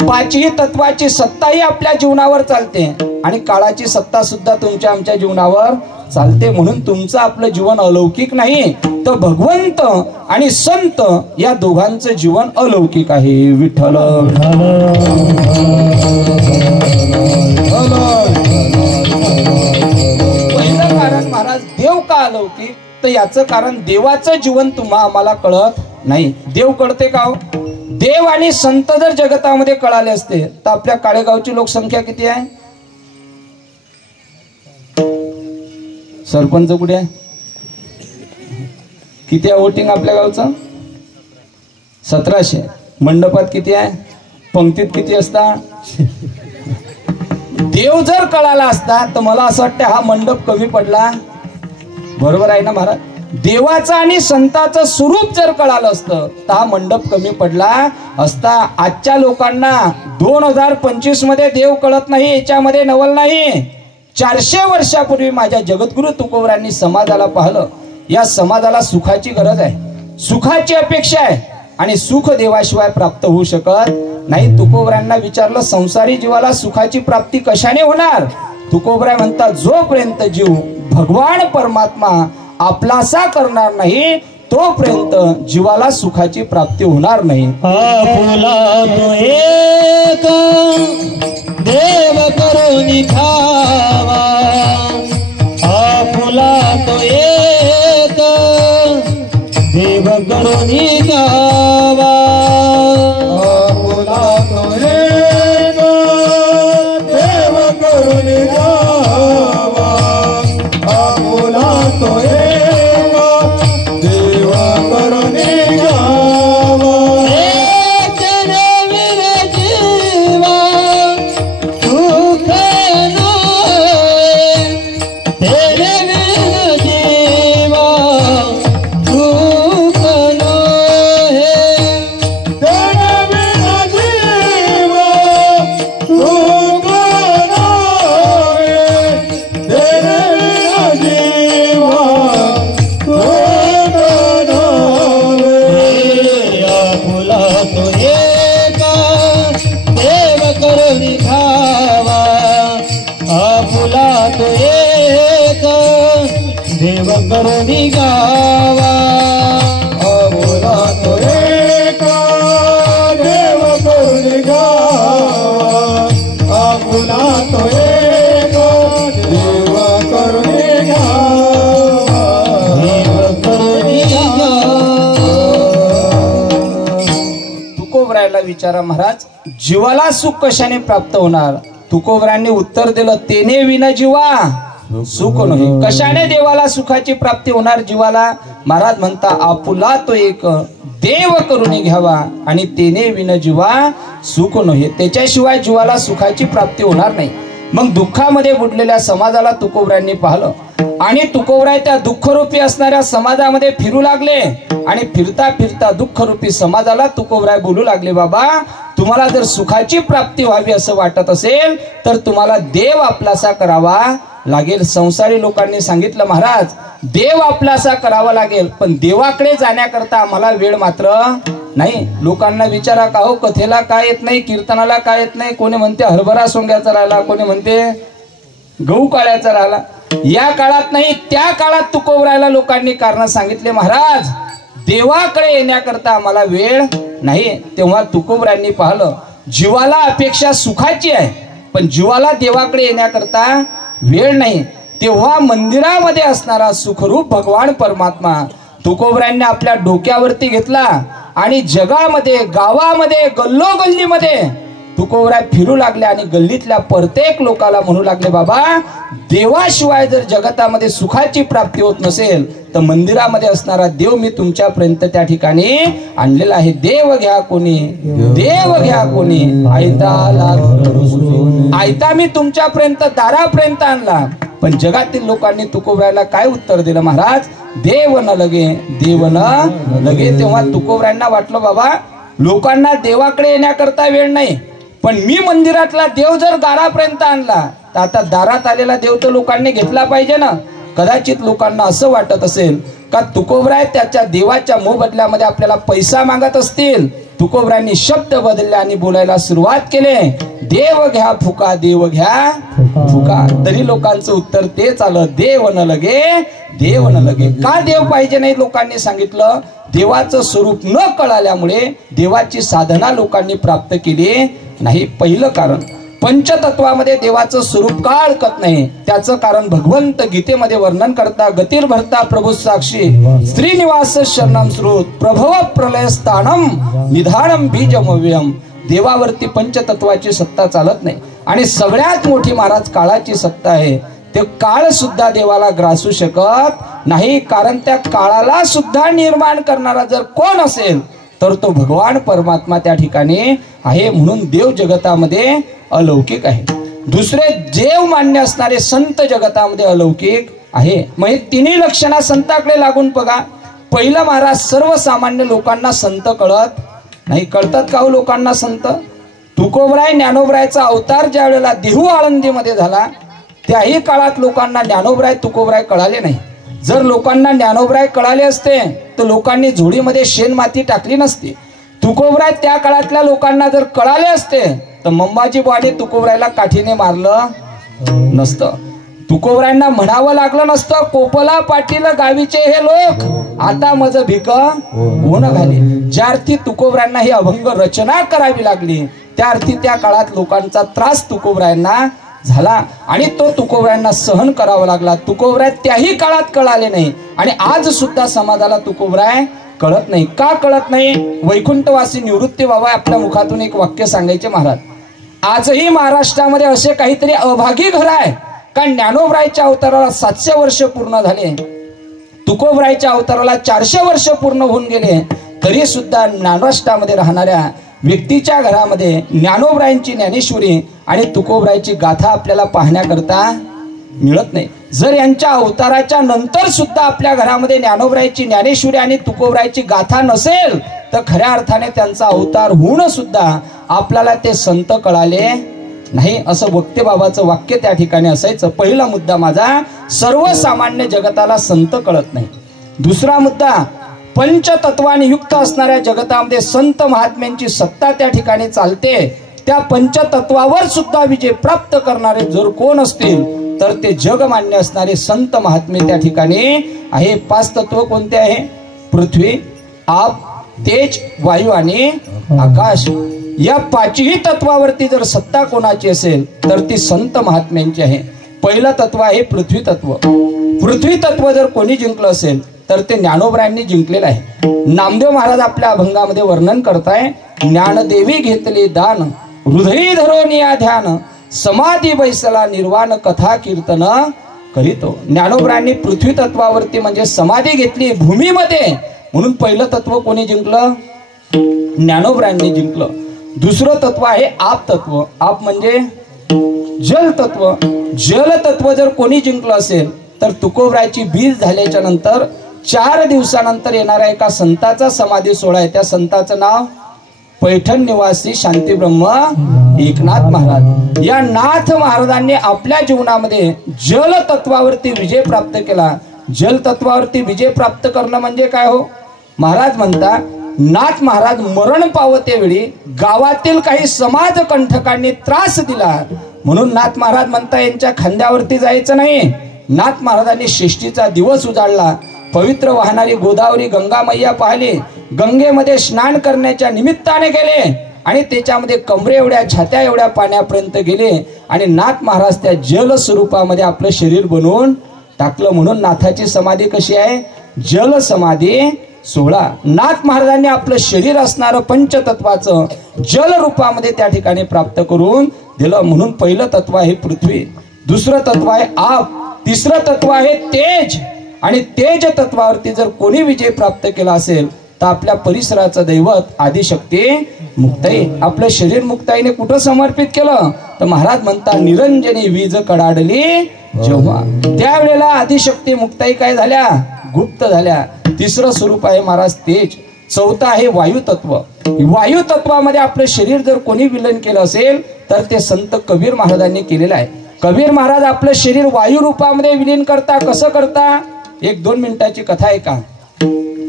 5ही तत्वाची सत्ताही आपल्या जीवनावर चालते आणि काळाची सत्ता सुद्धा तुमच्या आमच्या जीवनावर चालते, म्हणून तुमचं आपलं जीवन अलौकिक नाही तर भगवंत आणि संत या दोघांचं जीवन अलौकिक आहे. विठ्ठल. पहिलं कारण, महाराज देव का अलौकिक, तर याचं कारण देवाचं जीवन तुम्हा आम्हाला कळत नाही. देव कळते का हो? देव आणि संत जर जगतामध्ये कळाले असते तर आपल्या काळेगावची लोकसंख्या किती आहे? सरपंच कुठे आहे? किती आहे वोटिंग आपल्या गावचं? 1700. मंडपात किती आहे? पंक्तीत किती असतात? देव जर कळाला असता तर मला असं वाटतं हा मंडप कमी पडला. बरोबर आहे ना महाराज? देवाचं आणि संताचं स्वरूप जर कळालं असतं तर हा मंडप कमी पडला असता. आजच्या लोकांना 2025 मध्ये देव कळत नाही याच्यामध्ये नवल नाही. 400 वर्षापूर्वी माझ्या जगद्गुरु तुकोबरांनी समाजाला पाहिलं. या समाजाला सुखाची गरज आहे, सुखाची अपेक्षा आहे आणि सुख देवाशिवाय प्राप्त होऊ शकत नाही. तुकोबरांना विचारलं संसारी जीवाला सुखाची प्राप्ती कशाने होणार? तुकोबराय म्हणतात जोपर्यंत जीव भगवान परमात्मा आपलासा करणार नाही तोपर्यंत जीवाला सुखाची प्राप्ती होणार नाही. आपुला तो एक देव करून खावा, आपुला तो एक देव करून गावा, आपुला तो एक देव करून गावा, आपुला तो एक देव करून गावा. देव करुणी गावा, आपुला तो एक देव करून गावा, आपुला तो एक देव करून गावा, देव करुणी गावा. तुकोबरायला विचारा महाराज जीवाला सुख कशाने प्राप्त होणार? तुकोबरायांनी उत्तर दिलं तेने विन जीवा सुख नाही. कशाने देवाला सुखाची प्राप्ती होणार जीवाला? महाराज म्हणता आपुला तो एक देव करून घ्यावा आणि तेने विन जीवा सुख नाही. त्याच्याशिवाय जीवाला सुखाची प्राप्ती होणार नाही. मग दुःखामध्ये बुडलेल्या समाजाला तुकोबरायांनी पाहिलं आणि तुकोबराय त्या दुःखरूपी असणाऱ्या समाजामध्ये फिरू लागले आणि फिरता फिरता दुःखरूपी समाजाला तुकोबराय बोलू लागले बाबा तुम्हाला जर सुखाची प्राप्ती व्हावी असं वाटत असेल तर तुम्हाला देव आपलासा करावा लागेल. संसारी लोकांनी सांगितलं महाराज देव आपलासा करावा लागेल पण देवाकडे जाण्याकरता आम्हाला वेळ मात्र नाही. लोकांना विचारा का हो कथेला काय येत नाही, कीर्तनाला काय येत नाही? कोणी म्हणते हरभरा सोंग्याचा राहिला, कोणी म्हणते गहू काळ्याचा राहिला. या काळात नाही त्या काळात तुकोबरायला लोकांनी कारण सांगितले महाराज देवाकडे येण्याकरता आम्हाला वेळ नाही. तेव्हा तुकोबरायांनी पाहिलं जीवाला अपेक्षा सुखाची आहे पण जीवाला देवाकडे येण्याकरता वेळ नाही. तेव्हा मंदिरामध्ये असणारा सुखरूप भगवान परमात्मा तुकोबरायांनी आपल्या डोक्यावरती घेतला आणि जगामध्ये गावामध्ये गल्लोगल्लीमध्ये तुकोबराय फिरू लागले आणि गल्लीतल्या प्रत्येक लोकाला म्हणू लागले बाबा देवाशिवाय जर जगतामध्ये सुखाची प्राप्ती होत नसेल तर मंदिरामध्ये असणारा देव मी तुमच्यापर्यंत त्या ठिकाणी आणलेला आहे. देव घ्या कोणी, देव घ्या कोणी, आयता मी तुमच्यापर्यंत दारापर्यंत आणला. पण जगातील लोकांनी तुकोबरायला काय उत्तर दिलं महाराज? देव न लगे, देव न लगे. तेव्हा तुकोबरायांना वाटलं बाबा लोकांना देवाकडे येण्याकरता वेळ नाही पण मी मंदिरातला देव जर दारापर्यंत आणला तर आता दारात आलेला देव तर लोकांनी घेतला पाहिजे ना. कदाचित लोकांना असं वाटत असेल का तुकोबराय त्याच्या देवाच्या मोबदल्यामध्ये आपल्याला पैसा मागत असतील. तुकोबरायांनी शब्द बदलले आणि बोलायला सुरुवात केले देव घ्या फुका, देव घ्या फुका. तरी लोकांचं उत्तर तेच आलं देव न लगे, देव न लगे. का देव पाहिजे नाही लोकांनी सांगितलं? देवाचं स्वरूप न कळाल्यामुळे देवाची साधना लोकांनी प्राप्त केली नाही. पहिलं कारण. पंचतत्वामध्ये देवाचं स्वरूप का अडकत नाही, त्याचं कारण भगवंत गीतेमध्ये वर्णन करता, गतिर्भरता प्रभू साक्षी श्रीनिवास शरणम श्रुत प्रभव प्रलय स्थानम निधानम बीजमव्यम. देवावरती पंचतत्वाची सत्ता चालत नाही. आणि सगळ्यात मोठी महाराज काळाची सत्ता आहे. ते काळ सुद्धा देवाला ग्रासू शकत नाही, कारण त्या काळाला सुद्धा निर्माण करणारा जर कोण असेल तर तो भगवान परमात्मा त्या ठिकाणी आहे. म्हणून देव जगतामध्ये अलौकिक आहे. दुसरे देव मान्य असणारे संत जगतामध्ये अलौकिक आहे. मग हे तिन्ही लक्षणा संताकडे लागून बघा. पहिलं महाराज, सर्वसामान्य लोकांना संत कळत नाही. कळतात का हो लोकांना संत? तुकोबराय ज्ञानोबरायचा अवतार ज्या वेळेला देहू आळंदीमध्ये झाला त्याही काळात लोकांना ज्ञानोबराय तुकोबराय कळाले नाही. जर लोकांना ज्ञानोबराय कळाले असते तर लोकांनी झोडीमध्ये शेण माती टाकली नसती. तुकोबराय त्या काळातल्या लोकांना जर कळाले असते तर मंबाजी बुवाने तुकोबरायला काठीने मारलं नसतं. तुकोबरायांना म्हणावं लागलं नसतं, कोपला पाटील गावीचे हे लोक आता मज भिक होणं घाले. ज्या अर्थी तुकोबरायांना ही अभंग रचना करावी लागली त्या अर्थी त्या काळात लोकांचा त्रास तुकोबरायांना झाला आणि तो तुकोबरायांना सहन करावा लागला. तुकोबराय त्याही काळात कळाले नाही आणि आज सुद्धा समाजाला तुकोबराय कळत नाही. का कळत नाही? वैकुंठवासी निवृत्ती बाबा आपल्या मुखातून एक वाक्य सांगायचे महाराज. आजही महाराष्ट्रामध्ये असे काहीतरी अभागी घर आहे का ज्ञानोबरायच्या अवताराला 700 वर्ष पूर्ण झाले, तुकोबरायच्या अवताराला 400 वर्ष पूर्ण होऊन गेले, तरी सुद्धा महाराष्ट्रामध्ये राहणाऱ्या व्यक्तीच्या घरामध्ये ज्ञानोबरायांची ज्ञानेश्वरी आणि तुकोबरायची गाथा आपल्याला पाहण्याकरता मिळत नाही. जर यांच्या अवताराच्या नंतर सुद्धा आपल्या घरामध्ये ज्ञानोबरायची ज्ञानेश्वरी आणि तुकोबरायची गाथा नसेल तर खऱ्या अर्थाने त्यांचा अवतार होऊन सुद्धा आपल्याला ते संत कळाले नाही, असं वक्ते बाबाचं वाक्य त्या ठिकाणी असायचं. पहिला मुद्दा माझा, सर्वसामान्य जगताला संत कळत नाही. दुसरा मुद्दा, पंचतत्वाने युक्त असणाऱ्या जगतामध्ये संत महात्म्यांची सत्ता त्या ठिकाणी चालते. त्या पंचतत्वावर सुद्धा विजय प्राप्त करणारे जर कोण असतील तर ते जगमान्य असणारे संत महात्मे त्या ठिकाणी आहे. 5 तत्व कोणते आहे? पृथ्वी, आप, तेज, वायू आणि आकाश. या 5ही तत्वावरती जर सत्ता कोणाची असेल तर ती संत महात्म्यांची आहे. पहिलं तत्व आहे पृथ्वी तत्व. पृथ्वी तत्व जर कोणी जिंकलं असेल तर ते ज्ञानोबरायांनी जिंकलेलं आहे. नामदेव महाराज आपल्या अभंगामध्ये वर्णन करताय, ज्ञानदेवी घेतले दान हृदयी धरोनिया ध्यान समाधी बैसला निर्वाण कथा कीर्तन करीतो. ज्ञानोबरायांनी पृथ्वी तत्वावरती म्हणजे समाधी घेतली भूमीमध्ये, म्हणून पहिलं तत्व कोणी जिंकलं? ज्ञानोबरायांनी जिंकलं. दुसरं तत्व आहे आप तत्व. आप म्हणजे जल तत्व. जल तत्व जर कोणी जिंकलं असेल तर तुकोबरायची बीज झाल्याच्या नंतर 4 दिवसानंतर येणाऱ्या एका संताचा समाधी सोहळा आहे. त्या संताचं नाव पैठण निवासी शांतीब्रह्म एकनाथ महाराज. या नाथ महाराजांनी आपल्या जीवनामध्ये जल तत्वावरती विजय प्राप्त केला. जल तत्वावरती विजय प्राप्त करणं म्हणजे काय हो? महाराज म्हणता, नाथ महाराज मरण पावते वेळी गावातील काही समाज कंठकांनी त्रास दिला, म्हणून नाथ महाराज म्हणता यांच्या खांद्यावरती जायचं नाही. नाथ महाराजांनी षष्टीचा दिवस उजाडला. पवित्र वाहणारी गोदावरी गंगा मैया पाहिली, गंगेमध्ये स्नान करण्याच्या निमित्ताने गेले आणि त्याच्यामध्ये कमरे एवढ्या छात्या एवढ्या पाण्यापर्यंत गेले आणि नाथ महाराज त्या जल स्वरूपामध्ये आपलं शरीर बनवून टाकलं. म्हणून नाथाची समाधी कशी आहे? जल समाधी सोहळा. नाथ महाराजांनी आपलं शरीर असणारं पंचतत्वाचं जल रूपामध्ये त्या ठिकाणी प्राप्त करून दिलं. म्हणून पहिलं तत्व आहे पृथ्वी, दुसरं तत्व आहे आप, तिसरं तत्व आहे तेज. आणि तेज तत्वावरती जर कोणी विजय प्राप्त केला असेल तर आपल्या परिसराचं दैवत आदिशक्ती मुक्ताई. आपलं शरीर मुक्ताईने कुठं समर्पित केलं तर महाराज म्हणतात, निरंजनी वीज कडाडली जेव्हा, त्यावेळेला आदिशक्ती मुक्ताई काय झाल्या? गुप्त झाल्या. तिसरं स्वरूप आहे महाराज तेज. चौथा आहे वायू तत्व. वायू तत्वामध्ये आपलं शरीर जर कोणी विलीन केलं असेल तर ते संत कबीर महाराजांनी केलेलं आहे. कबीर महाराज आपलं शरीर वायू रूपामध्ये विलीन करता. कसं करता? 1-2 मिनिटाची कथा आहे का.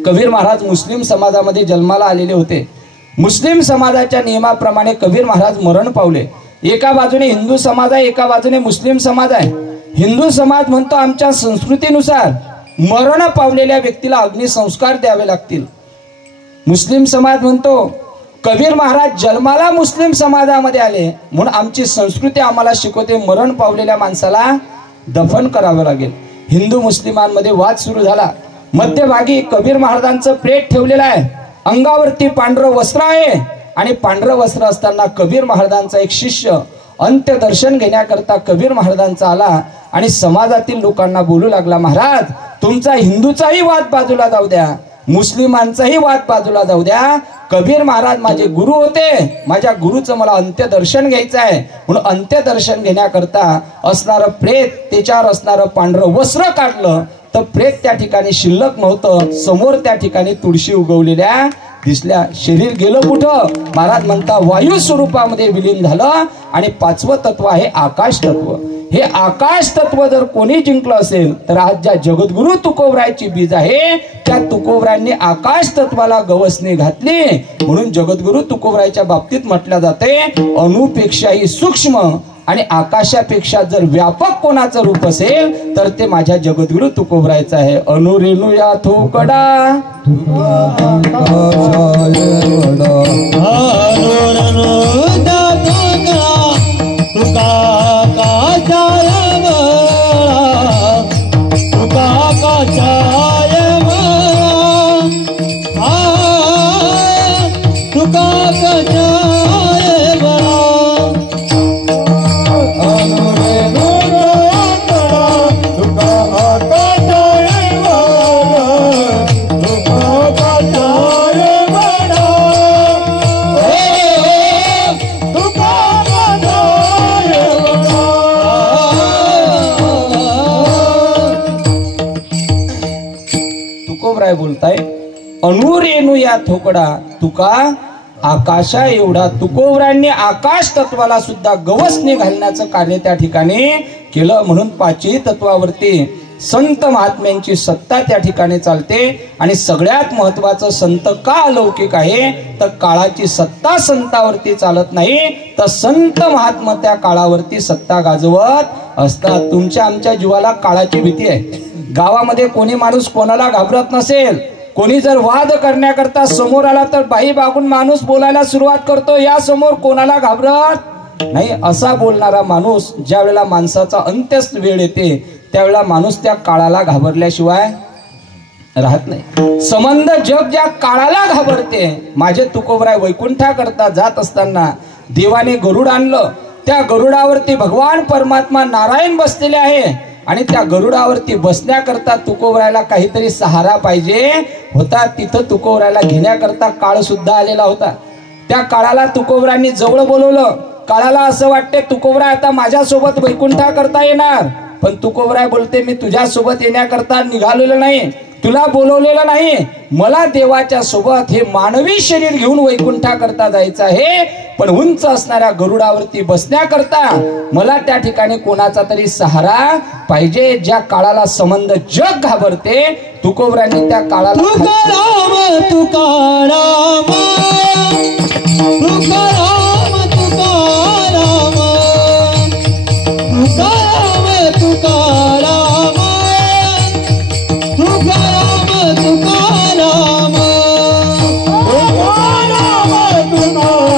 कबीर महाराज मुस्लिम समाजामध्ये जन्माला आलेले होते. मुस्लिम समाजाच्या नियमाप्रमाणे कबीर महाराज मरण पावले. एका बाजूने हिंदू समाज आहे, एका बाजूने मुस्लिम समाज आहे. हिंदू समाज म्हणतो आमच्या संस्कृतीनुसार मरण पावलेल्या व्यक्तीला अग्निसंस्कार द्यावे लागतील. मुस्लिम समाज म्हणतो कबीर महाराज जन्माला मुस्लिम समाजामध्ये आले म्हणून आमची संस्कृती आम्हाला शिकवते मरण पावलेल्या माणसाला दफन करावं लागेल. हिंदू मुस्लिमांमध्ये वाद सुरू झाला. मध्यभागी कबीर महाराजांचं प्लेट ठेवलेलं आहे, अंगावरती पांढरं वस्त्र आहे आणि पांढरं वस्त्र असताना कबीर महाराजांचा एक शिष्य अंत्यदर्शन घेण्याकरता कबीर महाराजांचा आला आणि समाजातील लोकांना बोलू लागला, महाराज तुमचा हिंदूचाही वाद बाजूला जाऊ द्या, मुस्लिमांचाही वाद बाजूला जाऊ द्या, कबीर महाराज माझे गुरु होते, माझ्या गुरुचं मला अंत्यदर्शन घ्यायचं आहे म्हणून अंत्यदर्शन घेण्याकरता असणारं प्रेत, त्याच्यावर असणारं पांढरं वस्त्र काढलं तर प्रेत त्या ठिकाणी शिल्लक नव्हतं. समोर त्या ठिकाणी तुळशी उगवलेल्या दिसल्या. शरीर गेलं कुठं? महाराज म्हणता वायू स्वरूपामध्ये विलीन झालं. आणि पाचवं तत्व आहे आकाश तत्व. हे आकाश तत्व जर कोणी जिंकलं असेल तर आज ज्या जगद्गुरु तुकोबरायची बीज आहे त्या तुकोबरायांनी आकाश तत्वाला गवसणी घातली. म्हणून जगद्गुरु तुकोबरायच्या बाबतीत म्हटलं जाते अणुपेक्षाही सूक्ष्म आणि आकाशापेक्षा जर व्यापक कोणाचं रूप असेल तर ते माझ्या जगद्गुरु तुकोबरायचं आहे. अनुरेणू या थोकडा बोलताय अनुरेणू या थोकडा तुका आकाशा एवढा. तुकोबरायांनी आकाश तत्वाला सुद्धा गवसणी घालण्याचं कार्य त्या ठिकाणी केलं. म्हणून पाचही तत्वावरती संत महात्म्यांची सत्ता त्या ठिकाणी चालते. आणि सगळ्यात महत्वाचं संत का अलौकिक आहे तर काळाची सत्ता संतावरती चालत नाही तर संत महात्मा त्या काळावरती सत्ता गाजवत असतात. तुमच्या आमच्या जीवाला काळाची भीती आहे. गावामध्ये कोणी माणूस कोणाला घाबरत नसेल. कोणी जर वाद करण्याकरता समोर आला तर बाई बागून माणूस बोलायला सुरुवात करतो, या समोर कोणाला घाबरत नाही. असा बोलणारा माणूस ज्या वेळेला माणसाचा अंत्यच वेळ येते त्यावेळेला माणूस त्या काळाला घाबरल्याशिवाय राहत नाही. संबंध जग ज्या काळाला घाबरते. माझे तुकोबराय वैकुंठा करता जात असताना देवाने गरुड आणलं. त्या गरुडावरती भगवान परमात्मा नारायण बसलेले आहे आणि त्या गरुडावरती बसण्याकरता तुकोबरायला काहीतरी सहारा पाहिजे होता. तिथं तुकोबरायला घेण्याकरता काळ सुद्धा आलेला होता. त्या काळाला तुकोबरायांनी जवळ बोलवलं. काळाला असं वाटते तुकोबराय आता माझ्यासोबत वैकुंठा करता येणार, पण तुकोबराय बोलते मी तुझ्यासोबत येण्याकरता निघालेलं नाही, तुला बोलवलेलं नाही. मला देवाच्या सोबत हे मानवी शरीर घेऊन वैकुंठा करता जायचं आहे, पण उंच असणाऱ्या गरुडावरती बसण्याकरता मला त्या ठिकाणी कोणाचा तरी सहारा पाहिजे. ज्या काळाला संबंध जग घाबरते तुकोबरायांनी त्या काळाला तुकाराम तुकाराम तुकाराम तुकाराम तुकाराम तुकाराम तुकाराम तुकाराम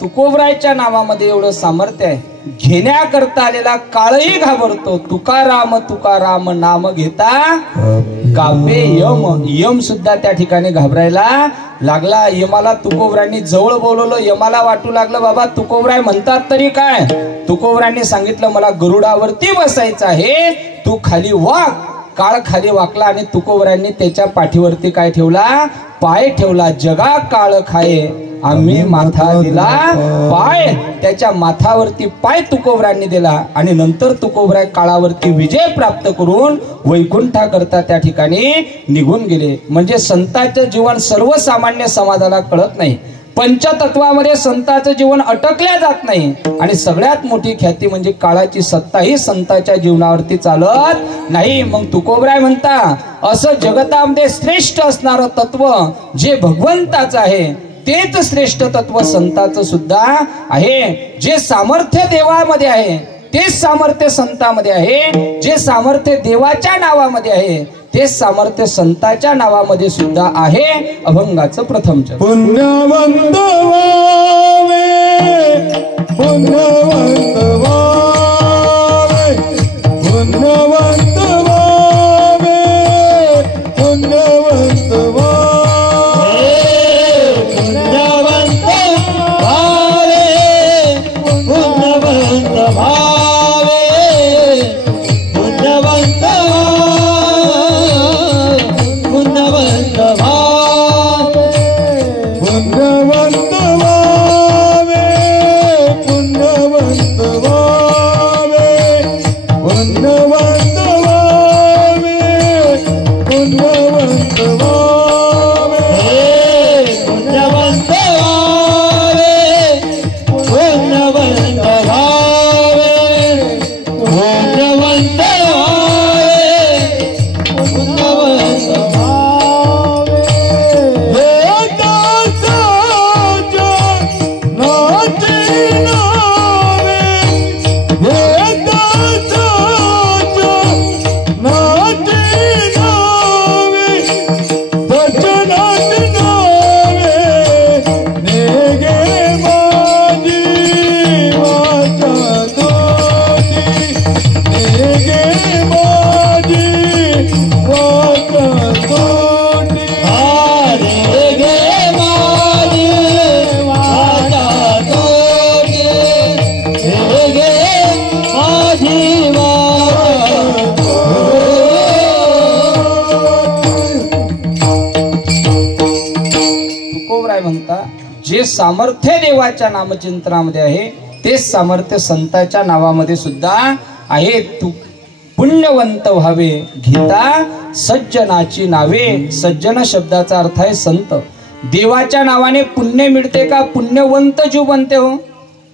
तुकोबरायच्या नावामध्ये एवढं सामर्थ्य आहे. घेण्याकरता आलेला काळही घाबरतो. तुकाराम तुकाराम नाम घेता काव्य यम, यम सुद्धा त्या ठिकाणी घाबरायला लागला. यमाला तुकोबरांनी जवळ बोलवलं. यमाला वाटू लागलं बाबा तुकोबराय म्हणतात तरी काय. तुकोबरांनी सांगितलं मला गरुडावरती बसायचं आहे, तू खाली वाक. काळ खाली वाकला आणि तुकोबरांनी त्याच्या पाठीवरती काय ठेवला, पाय ठेवला. जगा काळ खाये आम्ही माथा दिला पाय. त्याच्या माथावरती पाय तुकोबरांनी दिला आणि नंतर तुकोबराय काळावरती विजय प्राप्त करून वैकुंठाकरता त्या ठिकाणी निघून गेले. म्हणजे संतांचं जीवन सर्वसामान्य समाजाला कळत नाही. पंचतत्वामध्ये संतांचं जीवन अटकल्या जात नाही. आणि सगळ्यात मोठी ख्याती म्हणजे काळाची सत्ता ही संतांच्या जीवनावरती चालत नाही. मग तुकोबराय म्हणता असं जगतामध्ये श्रेष्ठ असणारं तत्व जे भगवंताचं आहे तेच श्रेष्ठ तत्व संतांचं सुद्धा आहे. जे सामर्थ्य देवामध्ये आहे तेच सामर्थ्य संतांमध्ये आहे. जे सामर्थ्य देवाच्या नावामध्ये आहे तेच सामर्थ्य संतांच्या नावामध्ये सुद्धा आहे. अभंगाचं प्रथम चरण. पुण्यवंत व्हावे, पुण्यवंत व्हावे, पुण्यवंत व्हावे, पुण्यवंत व्हावे, पुण्यवंत व्हावे, पुण्यवंत व्हावे, पुण्यवंत पुण्यवंत व्हावे, पुण्यवंत व्हावे, पुण्यवंत व्हावे, पुण्यवंत व्हावे, पुण्यवंत व्हावे, पुण्यवंत व्हावे, पुण्यवंत व्हावे, पुण्यवंत व्हावे, पुण्यवंत जे सामर्थ्य देवाच्या नामचिंतनामध्ये आहे तेच सामर्थ्य संतांच्या नावामध्ये सुद्धा आहे. तू पुण्यवंत व्हावे गीता सज्जनाची नावे. सज्जन शब्दाचा अर्थ आहे संत. देवाच्या नावाने पुण्य मिळते का? पुण्यवंत जीव बनते हो.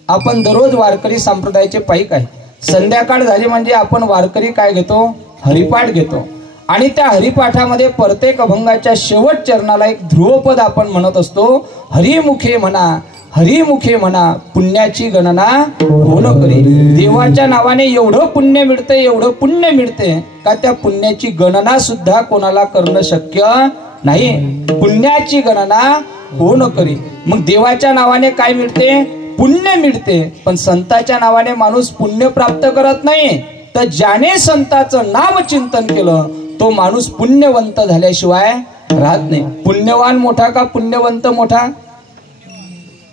आपण दररोज वारकरी संप्रदायाचे पाईक आहे. संध्याकाळ झाली म्हणजे आपण वारकरी काय घेतो? हरिपाठ घेतो. आणि त्या हरिपाठामध्ये प्रत्येक अभंगाच्या शेवट चरणाला एक ध्रुवपद आपण म्हणत असतो. हरिमुखे म्हणा, हरिमुखे म्हणा, पुण्याची गणना कोण करी. देवाच्या नावाने एवढं पुण्य मिळते, एवढं पुण्य मिळते का त्या पुण्याची गणना सुद्धा कोणाला करणं शक्य नाही. पुण्याची गणना कोण करी. मग देवाच्या नावाने काय मिळते? पुण्य मिळते. पण संतांच्या नावाने माणूस पुण्य प्राप्त करत नाही. तर ज्याने संतांचं नाम चिंतन केलं तो माणूस पुण्यवंत झाल्याशिवाय राहत नाही. पुण्यवान मोठा का पुण्यवंत मोठा?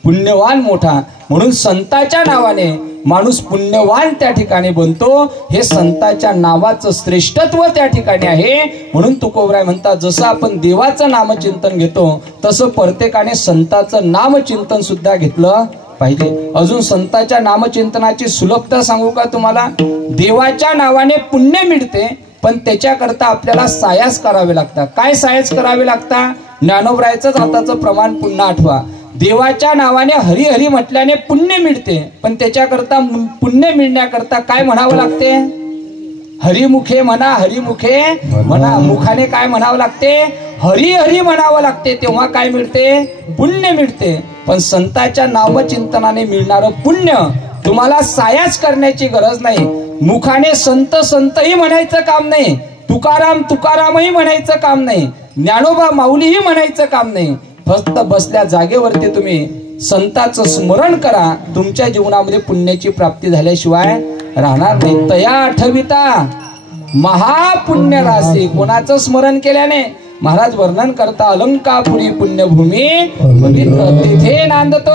पुण्यवान मोठा. म्हणून संतांच्या नावाने माणूस पुण्यवान त्या ठिकाणी बनतो. हे संतांच्या नावाचं श्रेष्ठत्व त्या ठिकाणी आहे. म्हणून तुकोबराय म्हणतात जसं आपण देवाचं नामचिंतन घेतो तसं प्रत्येकाने संतांचं नामचिंतन सुद्धा घेतलं पाहिजे. अजून संतांच्या नामचिंतनाची सुलभता सांगू का तुम्हाला? देवाच्या नावाने पुण्य मिळते पण त्याच्याकरता आपल्याला सायास करावे लागतात. काय सायास करावे लागतात? ज्ञानोबरायचंच आताचं प्रमाण पुन्हा आठवा. देवाच्या नावाने हरी हरी म्हटल्याने पुण्य मिळते पण त्याच्याकरता पुण्य मिळण्याकरता काय म्हणावं लागते? हरिमुखे म्हणा, हरिमुखे म्हणा. मुखाने काय म्हणावं लागते? हरी हरी म्हणावं लागते. तेव्हा काय मिळते? पुण्य मिळते. पण संतांच्या नामचिंतनाने मिळणारं पुण्य तुम्हाला सायास करण्याची गरज नाही. मुखाने संत संतही म्हणायचं काम नाही. तुकाराम तुकारामही म्हणायचं काम नाही. ज्ञानोबा माऊलीही म्हणायचं काम नाही. फक्त बसल्या जागेवरती तुम्ही संतांचं स्मरण करा. तुमच्या जीवनामध्ये पुण्याची प्राप्ती झाल्याशिवाय राहणार नाही. तया आठविता महापुण्य राशी. कोणाचं स्मरण केल्याने? महाराज वर्णन करता अलंकापुरी पुण्यभूमी पवित्र तिथे नांदतो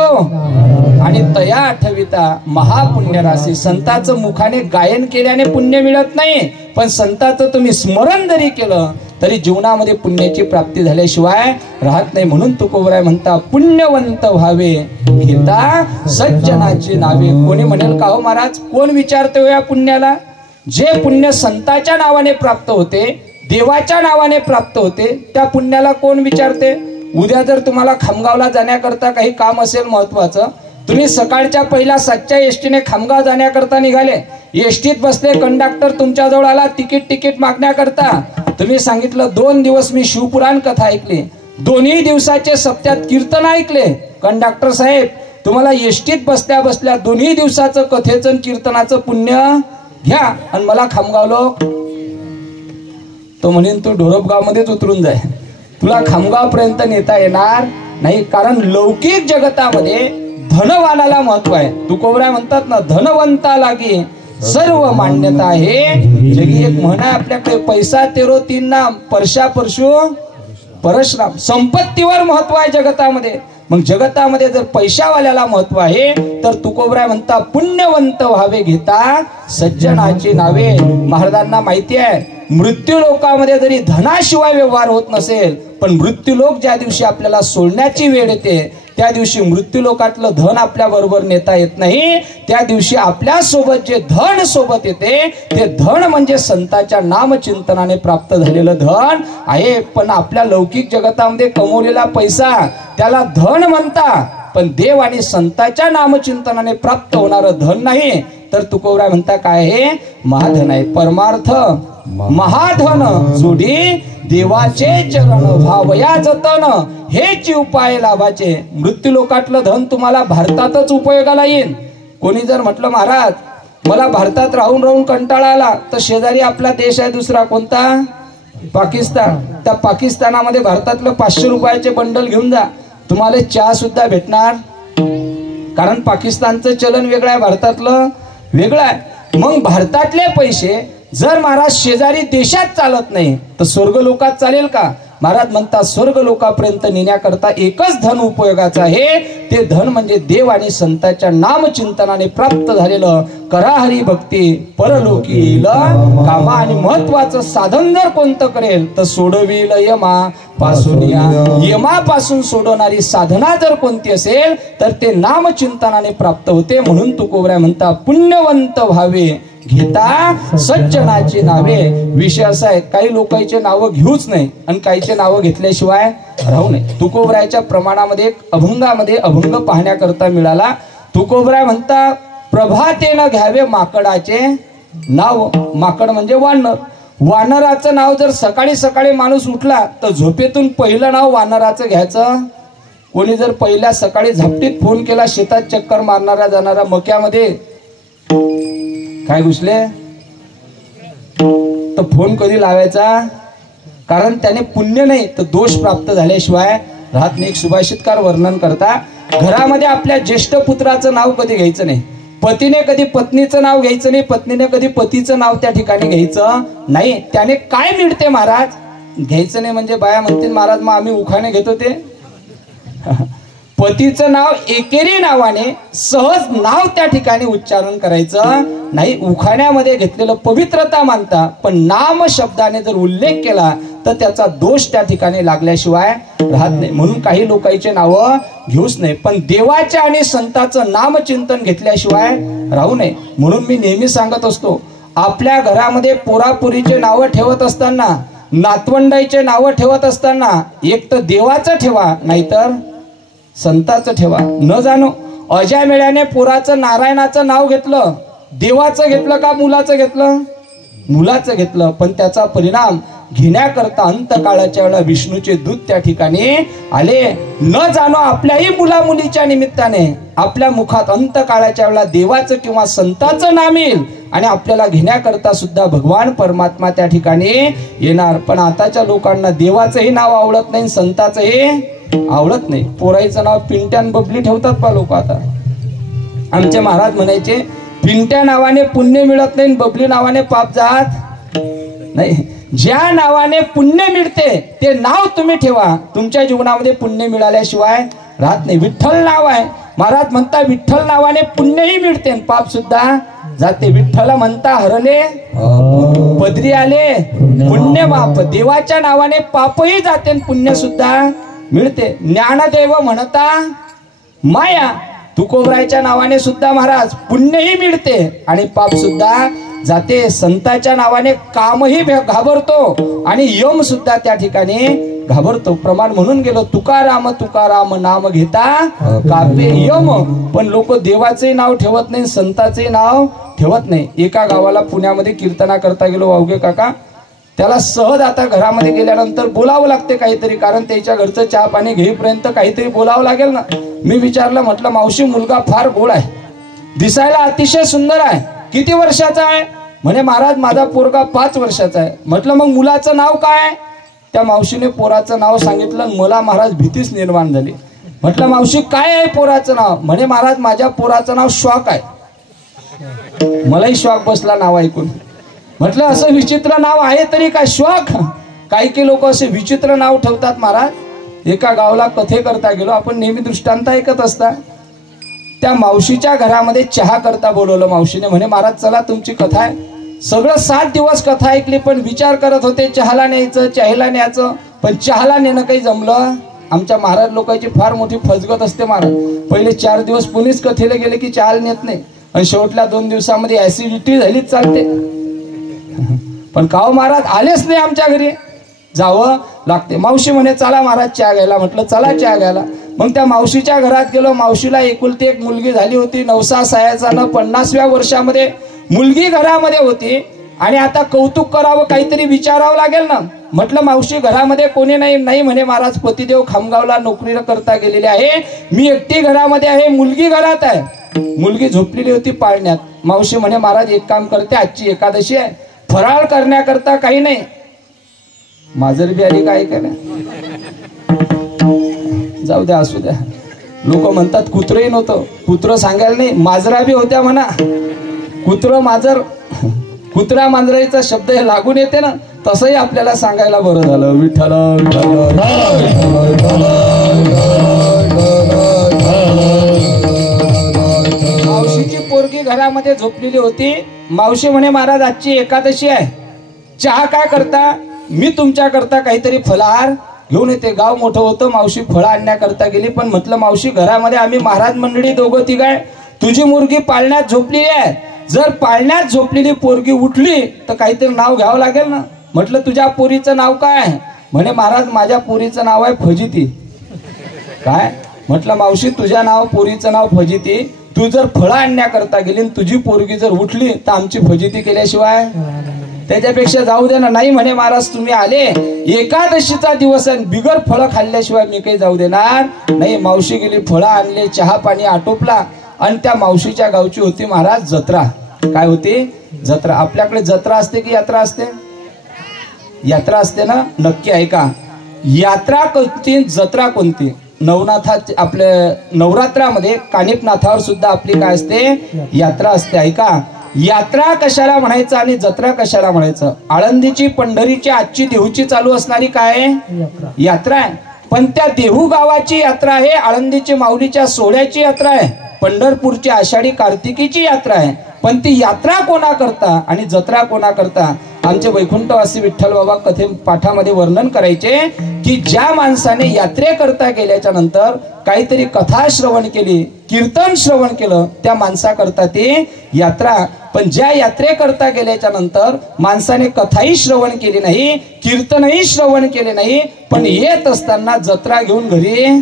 आणि तया आठविता महापुण्य राशी. संतांचं मुखाने गायन केल्याने पुण्य मिळत नाही, पण संतांचं तुम्ही स्मरण जरी केलं तरी जीवनामध्ये पुण्याची प्राप्ती झाल्याशिवाय राहत नाही. म्हणून तुकोबराय म्हणता पुण्यवंत व्हावे घेता सज्जनाची नावे. कोणी म्हणेल का हो महाराज, कोण विचारते हो या पुण्याला? जे पुण्य संतांच्या नावाने प्राप्त होते, देवाच्या नावाने प्राप्त होते, त्या पुण्याला कोण विचारते? उद्या जर तुम्हाला खामगावला जाण्याकरता काही काम असेल महत्वाचं, तुम्ही सकाळच्या पहिल्या 7च्या एसटीने खामगाव जाण्याकरता निघाले, एसटीत बसले, कंडक्टर तुमच्याजवळ आला तिकीट मागण्याकरता. तुम्ही सांगितलं 2 दिवस मी शिवपुराण कथा ऐकली, दोन्ही दिवसाचे सप्त्यात कीर्तन ऐकले. कंडक्टर साहेब, तुम्हाला एसटीत बसल्या बसल्या दोन्ही दिवसाचं कथेचं कीर्तनाचं पुण्य घ्या आणि मला खामगावलो. तो म्हणेन तू ढोरपगाव मध्येच उतरून जाय, तुला खामगाव पर्यंत नेता येणार नाही. कारण लौकिक जगतामध्ये धनवानाला महत्व आहे. तुकोबराय म्हणतात ना, धनवंता लागी सर्व मान्यता आहे. जगी एक म्हण आहे आपल्याकडे, पैसा तेरो तीन नाम, परशा परशु परशुराम. संपत्तीवर महत्व आहे जगतामध्ये. मग जगतामध्ये जर पैशावाल्याला महत्व आहे तर तुकोबराय म्हणता पुण्यवंत व्हावे घेता सज्जनाची नावे. महाराजांना माहिती आहे, मृत्यू लोकामध्ये जरी धनाशिवाय व्यवहार होत नसेल, पण मृत्यू लोक ज्या दिवशी आपल्याला सोडण्याची वेळ येते त्या दिवशी मृत्यू लोकातलं धन आपल्या बरोबर नेता येत नाही. त्या दिवशी आपल्या सोबत जे धन सोबत येते ते धन म्हणजे संतांच्या नामचिंतनाने प्राप्त झालेलं धन आहे. पण आपल्या लौकिक जगतामध्ये कमवलेला पैसा त्याला धन म्हणता, पण देव आणि संतांच्या नामचिंतनाने प्राप्त होणारं धन नाही. तर तुकोबराय म्हणता काय आहे? महाधन आहे. परमार्थ महाधन जोडी देवाचे चरण व्हावया जतन, हेच उपाय लाभाचे. मृत्यू लोकातलं धन तुम्हाला भारतातच उपयोगाला येईल. कोणी जर म्हटलं महाराज मला भारतात राहून राहून कंटाळा आला, तर शेजारी आपला देश आहे दुसरा कोणता? पाकिस्तान. त्या पाकिस्तानामध्ये भारतातलं 500 रुपयाचे बंडल घेऊन जा, तुम्हाला चहा सुद्धा भेटणार. कारण पाकिस्तानचं चलन वेगळं आहे, भारतातलं वेगळं आहे. मग भारतातले पैसे जर महाराज शेजारी देशात चालत नाही तर स्वर्ग लोकात चालेल का? महाराज म्हणतात स्वर्ग लोकापर्यंत नेण्याकरता एकच धन उपयोगाचं आहे, ते धन म्हणजे देव आणि संतांच्या नामचिंतनाने प्राप्त झालेलं कराहरी भक्ती परलोकी येईल कामा. आणि महत्वाचं साधन जर कोणतं करेल तर सोडविल यमापासून. यमापासून सोडवणारी साधना जर कोणती असेल तर ते नामचिंतनाने प्राप्त होते. म्हणून तुकोबराय म्हणता पुण्यवंत व्हावे घेता सज्जनाची नावे. विषय असा आहे, काही लोकांचे नावं घेऊच नाही आणि काहीचे नावं घेतल्याशिवाय राहू नये. तुकोबरायच्या प्रमाणामध्ये अभंगामध्ये अभंग पाहण्याकरता मिळाला. तुकोबराय म्हणता प्रभातेनं घ्यावे माकडाचे नाव. माकड म्हणजे वानर. वानराचं नाव जर सकाळी सकाळी माणूस उठला तर झोपेतून पहिलं नाव वानराचं घ्यायचं. कोणी जर पहिल्या सकाळी झापटीत फोन केला शेतात चक्कर मारणारा जाणारा मक्यामध्ये, काय घुसले तर फोन कधी लावायचा? कारण त्याने पुण्य नाही तर दोष प्राप्त झाल्याशिवाय राहत नाही. एक सुभाषितकार वर्णन करता, घरामध्ये आपल्या ज्येष्ठ पुत्राचं नाव कधी घ्यायचं नाही, पतीने कधी पत्नीचं नाव घ्यायचं नाही, पत्नीने कधी पतीचं नाव त्या ठिकाणी घ्यायचं नाही. त्याने काय मिळते महाराज? घ्यायचं नाही म्हणजे बाया म्हणतील महाराज मग आम्ही उखाणे घेतो. ते पतीचं नाव एकेरी नावाने सहज नाव त्या ठिकाणी उच्चारण करायचं नाही. उखाण्यामध्ये घेतलेलं पवित्रता मानता, पण नाम शब्दाने जर उल्लेख केला तर त्याचा दोष त्या ठिकाणी लागल्याशिवाय राहत नाही. म्हणून काही लोकांचे नावं घेऊच नाही, पण देवाच्या आणि संतांचं नामचिंतन घेतल्याशिवाय राहू नये. म्हणून मी नेहमी सांगत असतो, आपल्या घरामध्ये पोरापुरीचे नावं ठेवत असताना, नातवंडाईचे नावं ठेवत असताना एक तर देवाचं ठेवा नाहीतर संतांचं ठेवा. न जाणो अज्या मेळ्याने पोराचं नारायणाचं नाव घेतलं, देवाचं घेतलं का मुलाचं घेतलं? मुलाचं घेतलं. पण त्याचा परिणाम घेण्याकरता अंतकाळाच्या वेळेला विष्णूचे दूत त्या ठिकाणी आले. न जाणो आपल्याही मुला मुलीच्या निमित्ताने आपल्या मुखात अंतकाळाच्या वेळेला देवाचं किंवा संतांचं नाम येईल आणि आपल्याला घेण्याकरता सुद्धा भगवान परमात्मा त्या ठिकाणी येणार. पण आताच्या लोकांना देवाचंही नाव आवडत नाही, संतांचंही आवडत नाही. पोराईचं नाव पिंट्यान बबली ठेवतात पा लोक. आता आमचे महाराज म्हणायचे पिंट्या नावाने पुण्य मिळत नाही, बबली नावाने पाप जात नाही, ज्या नावाने पुण्य मिळते ते नाव तुम्ही ठेवा. तुमच्या जीवनामध्ये पुण्य मिळाल्याशिवाय राहत नाही. विठ्ठल नाव आहे. महाराज म्हणता विठ्ठल नावाने पुण्यही मिळते आणि पाप सुद्धा जाते. विठ्ठल म्हणता हरले पदरी आले पुण्य बाप. देवाच्या नावाने पापही जाते आणि पुण्य सुद्धा मिळते. ज्ञानदेव म्हणता माया. तुकोबरायच्या नावाने सुद्धा महाराज पुण्यही मिळते आणि पाप सुद्धा जाते. संताच्या नावाने कामही घाबरतो आणि यम सुद्धा त्या ठिकाणी घाबरतो. प्रमाण म्हणून गेलो तुकाराम तुकाराम नाम घेता कापे यम. पण लोक देवाचे नाव ठेवत नाही, संताचे नाव ठेवत नाही. एका गावाला पुण्यामध्ये कीर्तना करता गेलो वावगे काका. त्याला सहज आता घरामध्ये गेल्यानंतर बोलावं लागते काहीतरी, कारण त्याच्या घरचं चहा पाणी घेईपर्यंत काहीतरी बोलावं लागेल ना. मी विचारलं, म्हटलं मावशी मुलगा फार गोड आहे, दिसायला अतिशय सुंदर आहे, किती वर्षाचा आहे? म्हणे महाराज माझा पोरगा 5 वर्षाचा आहे. म्हटलं मग मुलाचं नाव काय? त्या मावशीने पोराचं नाव सांगितलं. मला महाराज भीतीच निर्माण झाली. म्हटलं मावशी काय आहे पोराचं नाव? म्हणे महाराज माझ्या पोराचं नाव शॉक आहे. मलाही शॉक बसला नाव ऐकून. म्हटलं असं विचित्र नाव आहे तरी काय शॉक? काही लोक असे विचित्र नाव ठेवतात महाराज. एका गावाला कथे करता गेलो. आपण नेहमी दृष्टांत ऐकत असता. त्या मावशीच्या घरामध्ये चहा करता बोलवलं मावशीने. म्हणे महाराज चला तुमची कथा आहे. सगळं 7 दिवस कथा ऐकली, पण विचार करत होते चहाला न्यायचं चहाला न्यायचं, पण चहाला नेणं काही जमलं. आमच्या महाराज लोकांची फार मोठी फसगत असते महाराज. पहिले 4 दिवस कोणीच कथेला गेले की चहाला नेत नाही आणि शेवटल्या 2 दिवसामध्ये ऍसिडिटी झालीच चालते. पण काव महाराज आलेच नाही आमच्या घरी, जावं लागते. मावशी म्हणे चला महाराज चहा घ्यायला. म्हटलं चला चहा घ्यायला. मग त्या मावशीच्या घरात गेलो. मावशीला एकुलती एक मुलगी झाली होती. 9 सायाचा न 50व्या वर्षामध्ये मुलगी घरामध्ये होती आणि आता कौतुक करावं, काहीतरी विचारावं लागेल ना. म्हटलं मावशी घरामध्ये कोणी नाही? नाही म्हणे महाराज पतिदेव खामगावला नोकरीला करता गेलेले आहे, मी एकटी घरामध्ये आहे, मुलगी घरात आहे. मुलगी झोपलेली होती पाळण्यात. मावशी म्हणे महाराज एक काम करते, आजची एकादशी आहे, फराळ करण्याकरता काही नाही. माजर बी आली काय काय जाऊ द्या असू द्या. लोक म्हणतात कुत्रही नव्हतं. कुत्र सांगायला नाही, माजरा बी होत्या म्हणा. कुत्र मांजर, कुत्रा मांजराचा शब्द हे लागून येते ना, तसंही आपल्याला सांगायला बरं झालं. विठ्ठल मावशीची पोरगी घरामध्ये झोपलेली होती. मावशी म्हणे महाराज आजची एकादशी आहे, चहा काय करता? मी तुमच्या करता काहीतरी फलाहार घेऊन येते. गाव मोठं होतं. मावशी फळं आणण्याकरता गेली. पण म्हटलं मावशी घरामध्ये आम्ही महाराज मंडळी 2-3 आहे, तुझी मुलगी पाळण्यात झोपलेली आहे. जर पाळण्यात झोपलेली पोरगी उठली तर काहीतरी नाव घ्यावं लागेल ना. म्हटलं तुझ्या पोरीचं नाव काय आहे? म्हणे महाराज माझ्या पोरीचं नाव आहे फजिती. काय? म्हटलं मावशी तुझ्या नाव पोरीचं नाव फजिती. तू जर फळं आणण्याकरता गेली आणि तुझी पोरगी जर उठली तर आमची फजिती केल्याशिवाय त्याच्यापेक्षा जाऊ दे ना. नाही म्हणे महाराज तुम्ही आले, एकादशीचा दिवस आहे, बिगर फळं खाल्ल्याशिवाय मी काही जाऊ देणार नाही. मावशी गेली, फळं आणले, चहा पाणी आटोपला आणि त्या मावशीच्या गावची होती महाराज जत्रा. काय होती? जत्रा. आपल्याकडे जत्रा असते की यात्रा असते? यात्रा असते ना. नक्की ऐका, यात्रा कोणती जत्रा कोणती? नवनाथात आपल्या नवरात्रामध्ये कानिपनाथावर सुद्धा आपली काय असते? यात्रा असते. ऐका, यात्रा कशाला म्हणायचं आणि जत्रा कशाला म्हणायचं? आळंदीची पंढरीची आजची देहूची चालू असणारी काय यात्रा आहे. पण त्या देहू गावाची यात्रा आहे, आळंदीची माऊलीच्या सोहळ्याची यात्रा आहे, पंढरपूरची आषाढी कार्तिकीची यात्रा आहे. पण ती यात्रा कोणा करता आणि जत्रा कोणा करता? आमचे वैकुंठवासी विठ्ठल बाबा कथे पाठामध्ये वर्णन करायचे की ज्या माणसाने यात्रेकरता गेल्याच्या नंतर काहीतरी कथा श्रवण केली, कीर्तन श्रवण केलं, त्या माणसाकरता ती यात्रा. पण ज्या यात्रेकरता गेल्याच्या नंतर माणसाने कथाही श्रवण केली नाही, कीर्तनही श्रवण केले नाही, पण येत असताना जत्रा घेऊन घरी.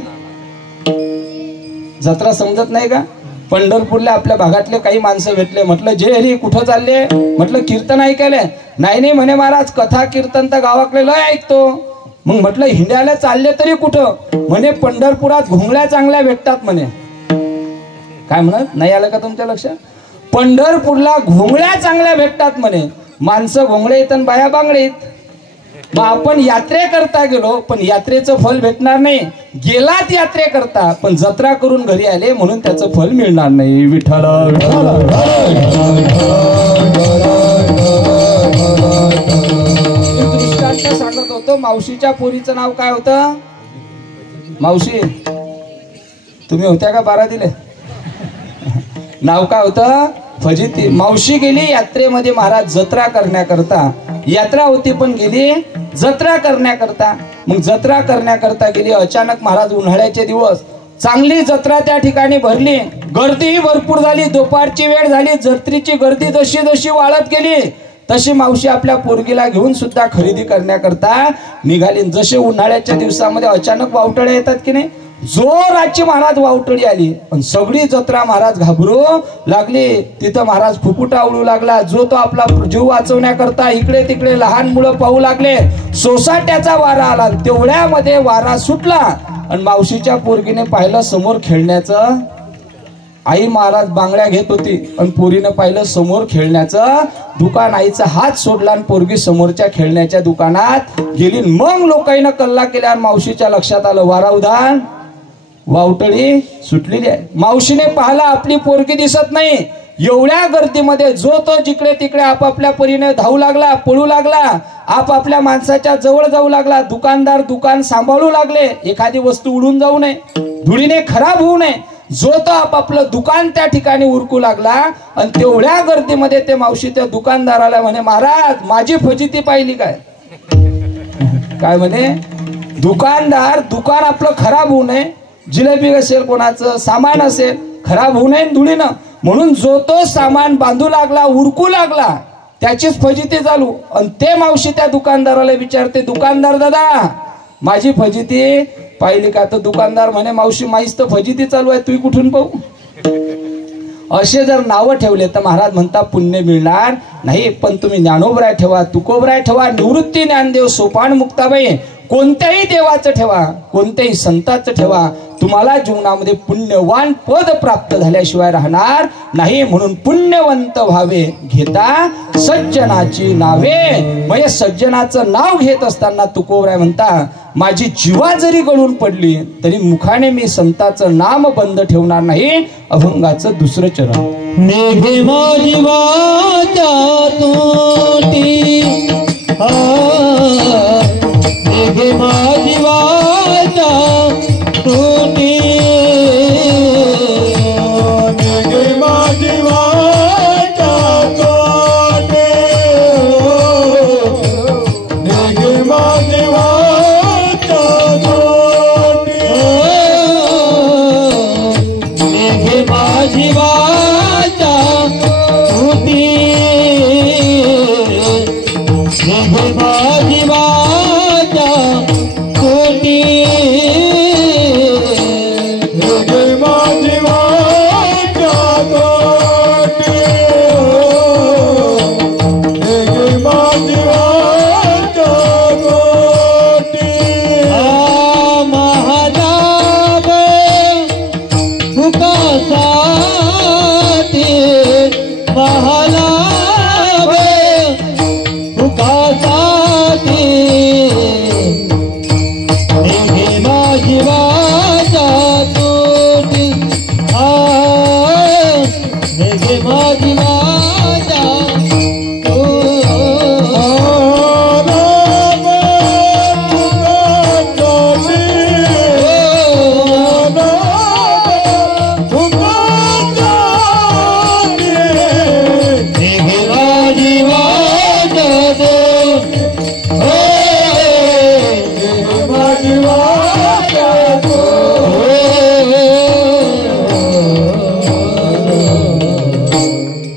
जत्रा समजत नाही का? पंढरपूरला आपल्या भागातले काही माणसं भेटले. म्हटलं जे हरी कुठं चालले? म्हटलं कीर्तन ऐकायला. नाही म्हणे महाराज कथा कीर्तन तर गावाकडे लय ऐकतो. मग म्हटलं हिंड्याला चालले तरी कुठं? म्हणे पंढरपुरात घोंगड्या चांगल्या भेटतात म्हणे. काय म्हणत नाही आलं का तुमच्या लक्षात? पंढरपूरला घोंगड्या चांगल्या भेटतात म्हणे. माणसं घोंगडे येतात, बाया बांगडे. मग आपण यात्रेकरता गेलो पण यात्रेचं फल भेटणार नाही. गेलात यात्रेकरता पण जत्रा करून घरी आले म्हणून त्याचं फल मिळणार नाही. विठ्ठल विठ्ठल गोष्ट सांगत होतो. मावशीच्या पोरीचं नाव काय होतं? मावशी तुम्ही होत्या का? 12 दिले. नाव काय होतं? फजिती. मावशी गेली यात्रेमध्ये महाराज जत्रा करण्याकरता. यात्रा होती पण गेली जत्रा करण्याकरता. मग जत्रा करण्याकरता गेली. अचानक महाराज उन्हाळ्याचे दिवस, चांगली जत्रा त्या ठिकाणी भरली. गर्दीही भरपूर झाली. दुपारची वेळ झाली. जत्रेची गर्दी जशी जशी वाढत गेली तशी मावशी आपल्या पोरगीला घेऊन सुद्धा खरेदी करण्याकरता निघाली. जसे उन्हाळ्याच्या दिवसामध्ये अचानक वावटळ्या येतात की नाही, जोराची महाराज वावटळी आली. पण सगळी जत्रा महाराज घाबरू लागली. तिथं महाराज फुफुटा उडू लागला. जो तो आपला जीव वाचवण्याकरता इकडे तिकडे लहान मुलं पाहू लागले. सोसाट्याचा वारा आला. तेवढ्यामध्ये वारा सुटला आणि मावशीच्या पोरगीने पाहिलं समोर खेळण्याचं. आई महाराज बांगड्या घेत होती आणि पोरीनं पाहिलं समोर खेळण्याचं दुकान. आईचा हात सोडला आणि पोरगी समोरच्या खेळण्याच्या दुकानात गेली. मग लोकांना कल्ला केला आणि मावशीच्या लक्षात आलं वारा उधाण, वावटळी सुटलेली आहे. मावशीने पाहिला आपली पोरगी दिसत नाही. एवढ्या गर्दीमध्ये जो तो जिकडे तिकडे आपापल्या परीने धावू लागला, पळू लागला, आपापल्या माणसाच्या जवळ जाऊ लागला. दुकानदार दुकान सांभाळू लागले, एखादी वस्तू उडून जाऊ नये, धुळीने खराब होऊ नये. जो तो आपापलं दुकान त्या ठिकाणी उरकू लागला. आणि तेवढ्या गर्दीमध्ये ते मावशी त्या दुकानदाराला म्हणे, महाराज माझी फजिती पाहिली काय? काय म्हणे? दुकानदार दुकान आपलं खराब होऊ नये, जिलेबी असेल कोणाचं सामान असेल खराब होऊ नये धुळीनं, म्हणून जो तो सामान बांधू लागला, उरकू लागला, त्याचीच फजिती चालू. आणि ते मावशी त्या दुकानदाराला विचारते, दुकानदार दादा माझी फजिती पाहिली का? तर दुकानदार म्हणे, मावशी माहीच तर फजिती चालू आहे, तू कुठून पाहू? असे जर नावं ठेवले तर महाराज म्हणता पुण्य मिळणार नाही. पण तुम्ही ज्ञानोबराय ठेवा, तुकोबराय ठेवा, निवृत्ती ज्ञानदेव, सोपान मुक्ताबाई, कोणत्याही देवाचं ठेवा, कोणत्याही संताचं ठेवा, तुम्हाला जीवनामध्ये पुण्यवान पद प्राप्त झाल्याशिवाय राहणार नाही. म्हणून पुण्यवंत व्हावे घेता सज्जनाची नावे. म्हणजे सज्जनाचं नाव घेत असताना तुकोबराय म्हणता, माझी जीवा जरी गळून पडली तरी मुखाने मी संताचं नाम बंद ठेवणार नाही. अभंगाचं दुसरं चरण. मेघे माझी वाचा तोटी, मेघे माझी वाचा तोटी, मेघे माझी वाचा तोटी, मेघे माझी वाचा तोटी, मेघे माझी वाचा तोटी, मेघे माझी वाचा तोटी, मेघे माझी वाचा तोटी, मेघे माझी वाचा तोटी. महादाब फुकासाठी, महालाभ फुकासाठी, मेघे माझी वाचा तोटी, मेघे माझी वाचा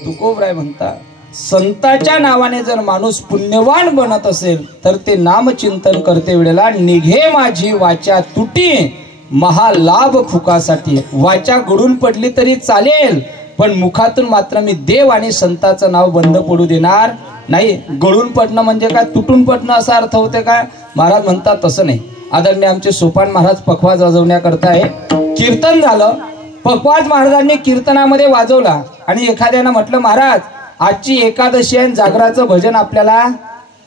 तुकोबराय म्हणता, संताच्या नावाने जर माणूस पुण्यवान बनत असेल तर ते नामचिंतन करते वेळेला निघे माझी वाचा तुटी, महालाभ फुकासाठी. वाचा गळून पडली तरी चालेल, पण मुखातून मात्र मी देव आणि संताचं नाव बंद पडू देणार नाही. गळून पडणं म्हणजे काय? तुटून पडणं असा अर्थ होते काय? महाराज म्हणतात तसं नाही. आदरणीय आमचे सोपान महाराज पखवाज वाजवण्याकरता आहे. कीर्तन झालं, पखवाज महाराजांनी कीर्तनामध्ये वाजवला आणि एखाद्यानं म्हटलं, महाराज आजची एकादशी आहे, जागराचं भजन आपल्याला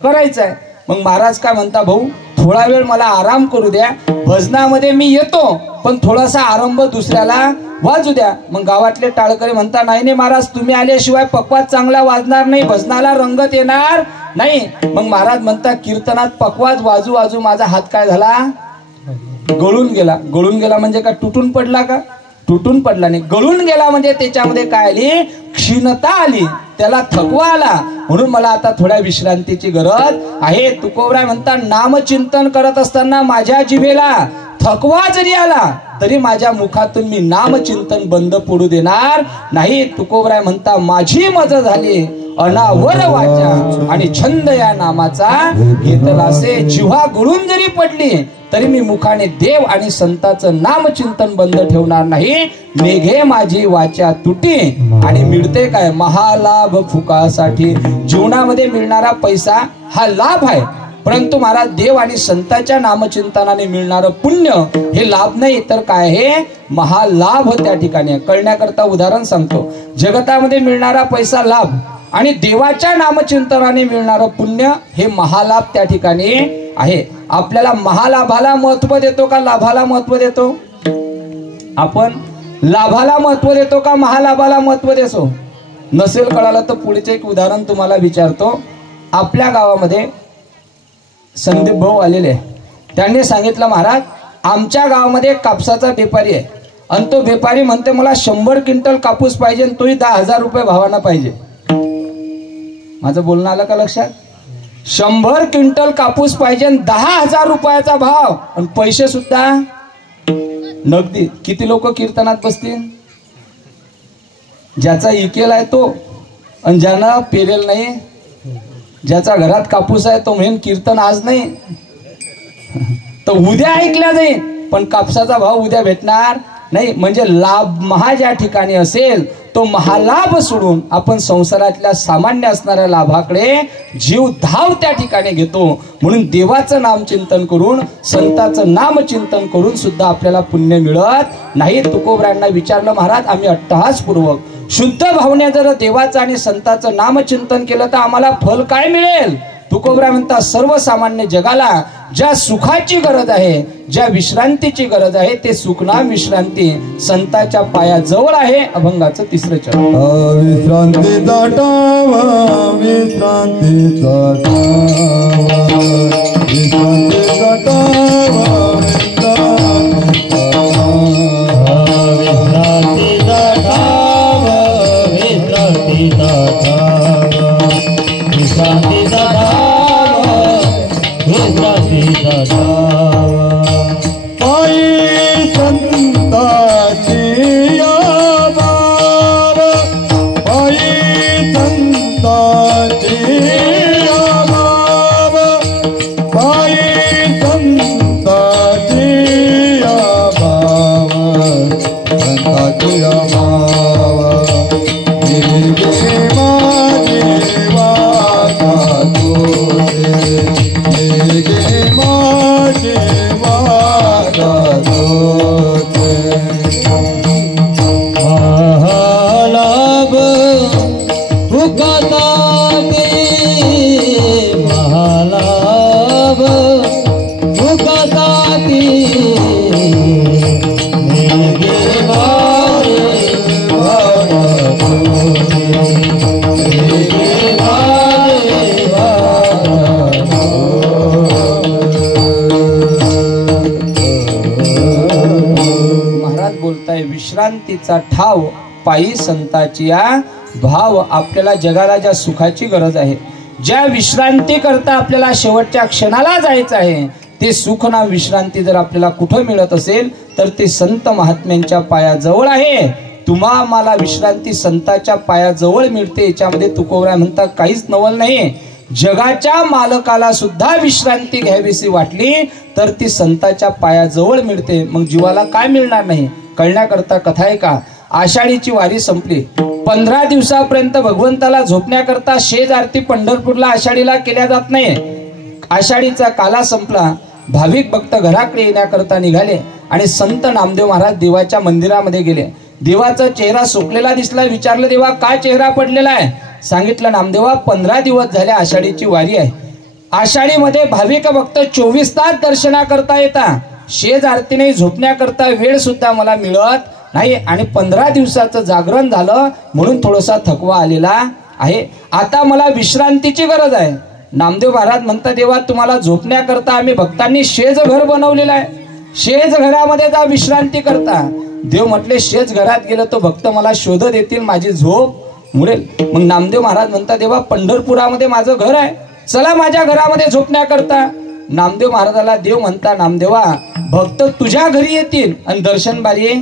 करायचं आहे. मग महाराज काय म्हणता, भाऊ थोडा वेळ मला आराम करू द्या, भजनामध्ये मी येतो पण थोडासा आरंभ दुसऱ्याला वाजू द्या. मग गावातले टाळकरी म्हणता, नाही नाही महाराज तुम्ही आल्याशिवाय पखवाज चांगला वाजणार नाही, भजनाला रंगत येणार नाही. मग महाराज म्हणतात कीर्तनात पकवाज वाजू वाजू माझा हात काय झाला, गळून गेला. गळून गेला म्हणजे का तुटून पडला का, तुटून पडला नाही. गळून गेला म्हणजे त्याच्यामध्ये काय आली, क्षीणता आली, त्याला थकवा आला. म्हणून मला आता थोड्या विश्रांतीची गरज आहे. तुकोबराय म्हणतात नामचिंतन करत असताना माझ्या जिभेला थकवा जरी आला तरी माझ्या मुखातून मी नामचिंतन बंद पडू देणार नाही. तुकोबराय म्हणता माझी मज झाली अनावर वाचा आणि छंद या नामाचा घेतला असे. जिव्हा गळून जरी पडली तरी मी मुखाने देव आणि संतांचं नामचिंतन बंद ठेवणार नाही. मेघे माझी वाचा तुटी आणि मिळते काय, महालाभ फुकासाठी. जीवनामध्ये मिळणारा पैसा हा लाभ आहे, परंतु महाराज देव आणि संतांच्या नामचिंतनाने मिळणारं पुण्य हे लाभ नाही तर काय, हे महालाभ त्या ठिकाणी. कळण्याकरता उदाहरण सांगतो. जगतामध्ये मिळणारा पैसा लाभ आणि देवाच्या नामचिंतनाने मिळणारं पुण्य हे महालाभ त्या ठिकाणी आहे. आपल्याला महालाभाला महत्व देतो का लाभाला महत्व देतो? आपण लाभाला महत्व देतो का महालाभाला महत्व देतो? नसेल कळालं तर पुढचे एक उदाहरण तुम्हाला विचारतो. आपल्या गावामध्ये संदीप भाऊ आलेले, त्यांनी सांगितलं महाराज आमच्या गावामध्ये कापसाचा व्यापारी आहे आणि तो व्यापारी म्हणते मला 100 क्विंटल कापूस पाहिजे आणि तोही 10,000 रुपये भावानं पाहिजे. माझं बोलणं आलं का लक्षात? 100 क्विंटल कापूस पाहिजे 10,000 रुपयाचा भाव आणि पैसे सुद्धा नगदी. किती लोक कीर्तनात बसतील? ज्याचा इकेल आहे तो आणि ज्यानं पेरेल नाही. ज्याचा घरात कापूस आहे तो म्हणेन कीर्तन आज नाही तर उद्या ऐकल्या जाईल, पण कापसाचा भाव उद्या भेटणार नाही. म्हणजे लाभ महा ज्या ठिकाणी असेल तो महालाभ सोडून आपण संसारातल्या सामान्य असणाऱ्या लाभाकडे जीव धाव त्या ठिकाणी घेतो. म्हणून देवाचं नामचिंतन करून संतांचं नामचिंतन करून सुद्धा आपल्याला पुण्य मिळत नाही. तुकोबरायांना विचारलं महाराज आम्ही अट्टहासपूर्वक शुद्ध भावने जर देवाचं आणि संतांचं नामचिंतन केलं तर आम्हाला फल काय मिळेल? तुकोबराय म्हणतात सर्वसामान्य जगाला ज्या सुखाची गरज आहे, ज्या विश्रांतीची गरज आहे ते सुखनाम विश्रांती संतांच्या पायाजवळ आहे. अभंगाचं 3रं चरण. विश्रांतीचा टावा, विश्रांतीचा टावा, विश्रांतीचा टावा, विश्रांतीचा ठाव पायी संताची भाव. आपल्याला जगाला ज्या सुखाची गरज आहे, ज्या विश्रांती करता आपल्याला शेवटच्या क्षणाला जायचं आहे, ते सुख ना विश्रांती जर आपल्याला कुठं मिळत असेल तर ते संत महात्म्यांच्या पायाजवळ आहे. तुम्हा मला विश्रांती संतांच्या पायाजवळ मिळते. याच्यामध्ये तुकोबराय म्हणतात काहीच नवल नाही. जगाच्या मालकाला सुद्धा विश्रांती घ्यावीशी वाटली तर ती संतांच्या पायाजवळ मिळते. मग जीवाला काय मिळणार नाही? कळण्याकरता कथा आहे का? आषाढीची वारी संपली. 15 दिवसापर्यंत भगवंताला झोपण्याकरता शेज आरती पंढरपूरला आषाढीला केल्या जात नाही. आषाढीचा काला संपला. भाविक भक्त घराकडे येण्याकरता निघाले आणि संत नामदेव महाराज देवाच्या मंदिरामध्ये गेले. देवाचा चेहरा सुकलेला दिसला. विचारलं देवा का चेहरा पडलेला आहे? सांगितलं नामदेवा 15 दिवस झाले आषाढीची वारी आहे. आषाढीमध्ये भाविक भक्त 24 तास दर्शनाकरता येतात. शेज आरतीने झोपण्याकरता वेळ सुद्धा मला मिळत नाही आणि 15 दिवसाचं जागरण झालं म्हणून थोडासा थकवा आलेला आहे. आता मला विश्रांतीची गरज आहे. नामदेव महाराज म्हणता देवा तुम्हाला झोपण्याकरता आम्ही भक्तांनी शेज घर बनवलेलं आहे, शेज घरामध्ये जा विश्रांती करता. देव म्हटले शेज घरात गेलं तो भक्त मला शोधत येतील, माझी झोप मुडेल. मग नामदेव महाराज म्हणता देवा पंढरपुरामध्ये माझं घर आहे, चला माझ्या घरामध्ये झोपण्याकरता. नामदेव महाराजाला देव म्हणता नामदेवा भक्त तुझ्या घरी येतील आणि दर्शन बारी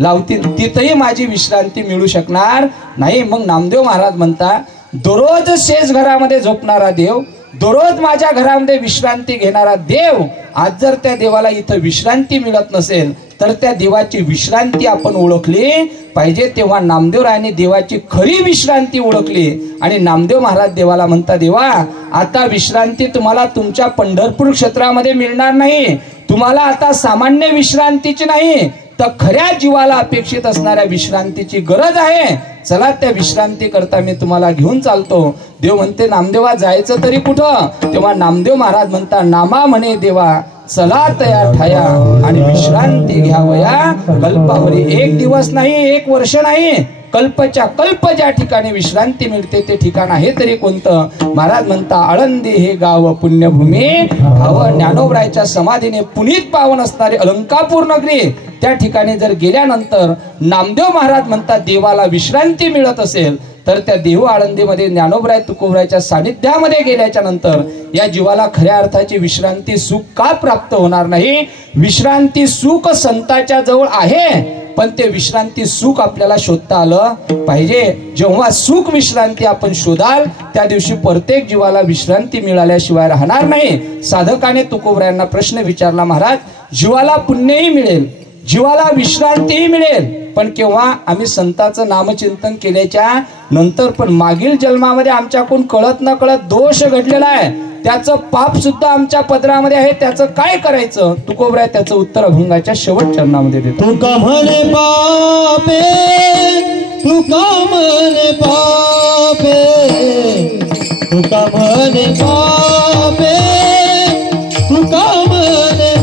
लावतील, तिथंही माझी विश्रांती मिळू शकणार नाही. मग नामदेव महाराज म्हणता दररोज शेज घरामध्ये झोपणारा देव, दररोज माझ्या घरामध्ये विश्रांती घेणारा देव, आज जर त्या देवाला इथं विश्रांती मिळत नसेल तर त्या देवाची विश्रांती आपण ओळखली पाहिजे. तेव्हा नामदेवरायांनी देवाची खरी विश्रांती ओळखली आणि नामदेव महाराज देवाला म्हणता देवा आता विश्रांती तुम्हाला तुमच्या पंढरपूर क्षेत्रामध्ये मिळणार नाही, तुम्हाला आता सामान्य विश्रांतीची नाही तर खऱ्या जीवाला अपेक्षित असणाऱ्या विश्रांतीची गरज आहे, चला त्या विश्रांती करता मी तुम्हाला घेऊन चालतो. देव म्हणते नामदेवा जायचं तरी कुठं? तेव्हा नामदेव महाराज म्हणता नामा म्हणे देवा चला तयार ठाया आणि विश्रांती घ्यावया कल्पावरी. एक दिवस नाही, एक वर्ष नाही, कल्पच्या कल्प ज्या ठिकाणी विश्रांती मिळते ते ठिकाण आहे तरी कोणतं? महाराज म्हणता आळंदी हे गाव पुण्यभूमी भाव. ज्ञानोबरायच्या समाधीने पुनीत पावन असणारे अलंकापूर नगरी, त्या ठिकाणी जर गेल्यानंतर नामदेव महाराज म्हणतात देवाला विश्रांती मिळत असेल तर त्या देहू आळंदीमध्ये ज्ञानोबराय तुकोबरायच्या सानिध्यामध्ये गेल्याच्या नंतर या जीवाला खऱ्या अर्थाची विश्रांती सुख का प्राप्त होणार नाही? विश्रांती सुख संतांच्या जवळ आहे, पण ते विश्रांती सुख आपल्याला शोधता आलं पाहिजे. जेव्हा सुख विश्रांती आपण शोधाल त्या दिवशी प्रत्येक जीवाला विश्रांती मिळाल्याशिवाय राहणार नाही. साधकाने तुकोबरायांना प्रश्न विचारला, महाराज जीवाला पुण्यही मिळेल, जीवाला विश्रांतीही मिळेल, पण केव्हा? आम्ही संतांचं नामचिंतन केल्याच्या नंतर. पण मागील जन्मामध्ये आमच्याकडून कळत न कळत दोष घडलेला आहे, त्याचं पाप सुद्धा आमच्या पदरामध्ये आहे, त्याचं काय करायचं? तुकोबराय त्याचं उत्तर अभंगाच्या शेवट चरणामध्ये देतो. तुका म्हणे पापे, तुका म्हणे पापे, तुका म्हणे पापे, तुका म्हणे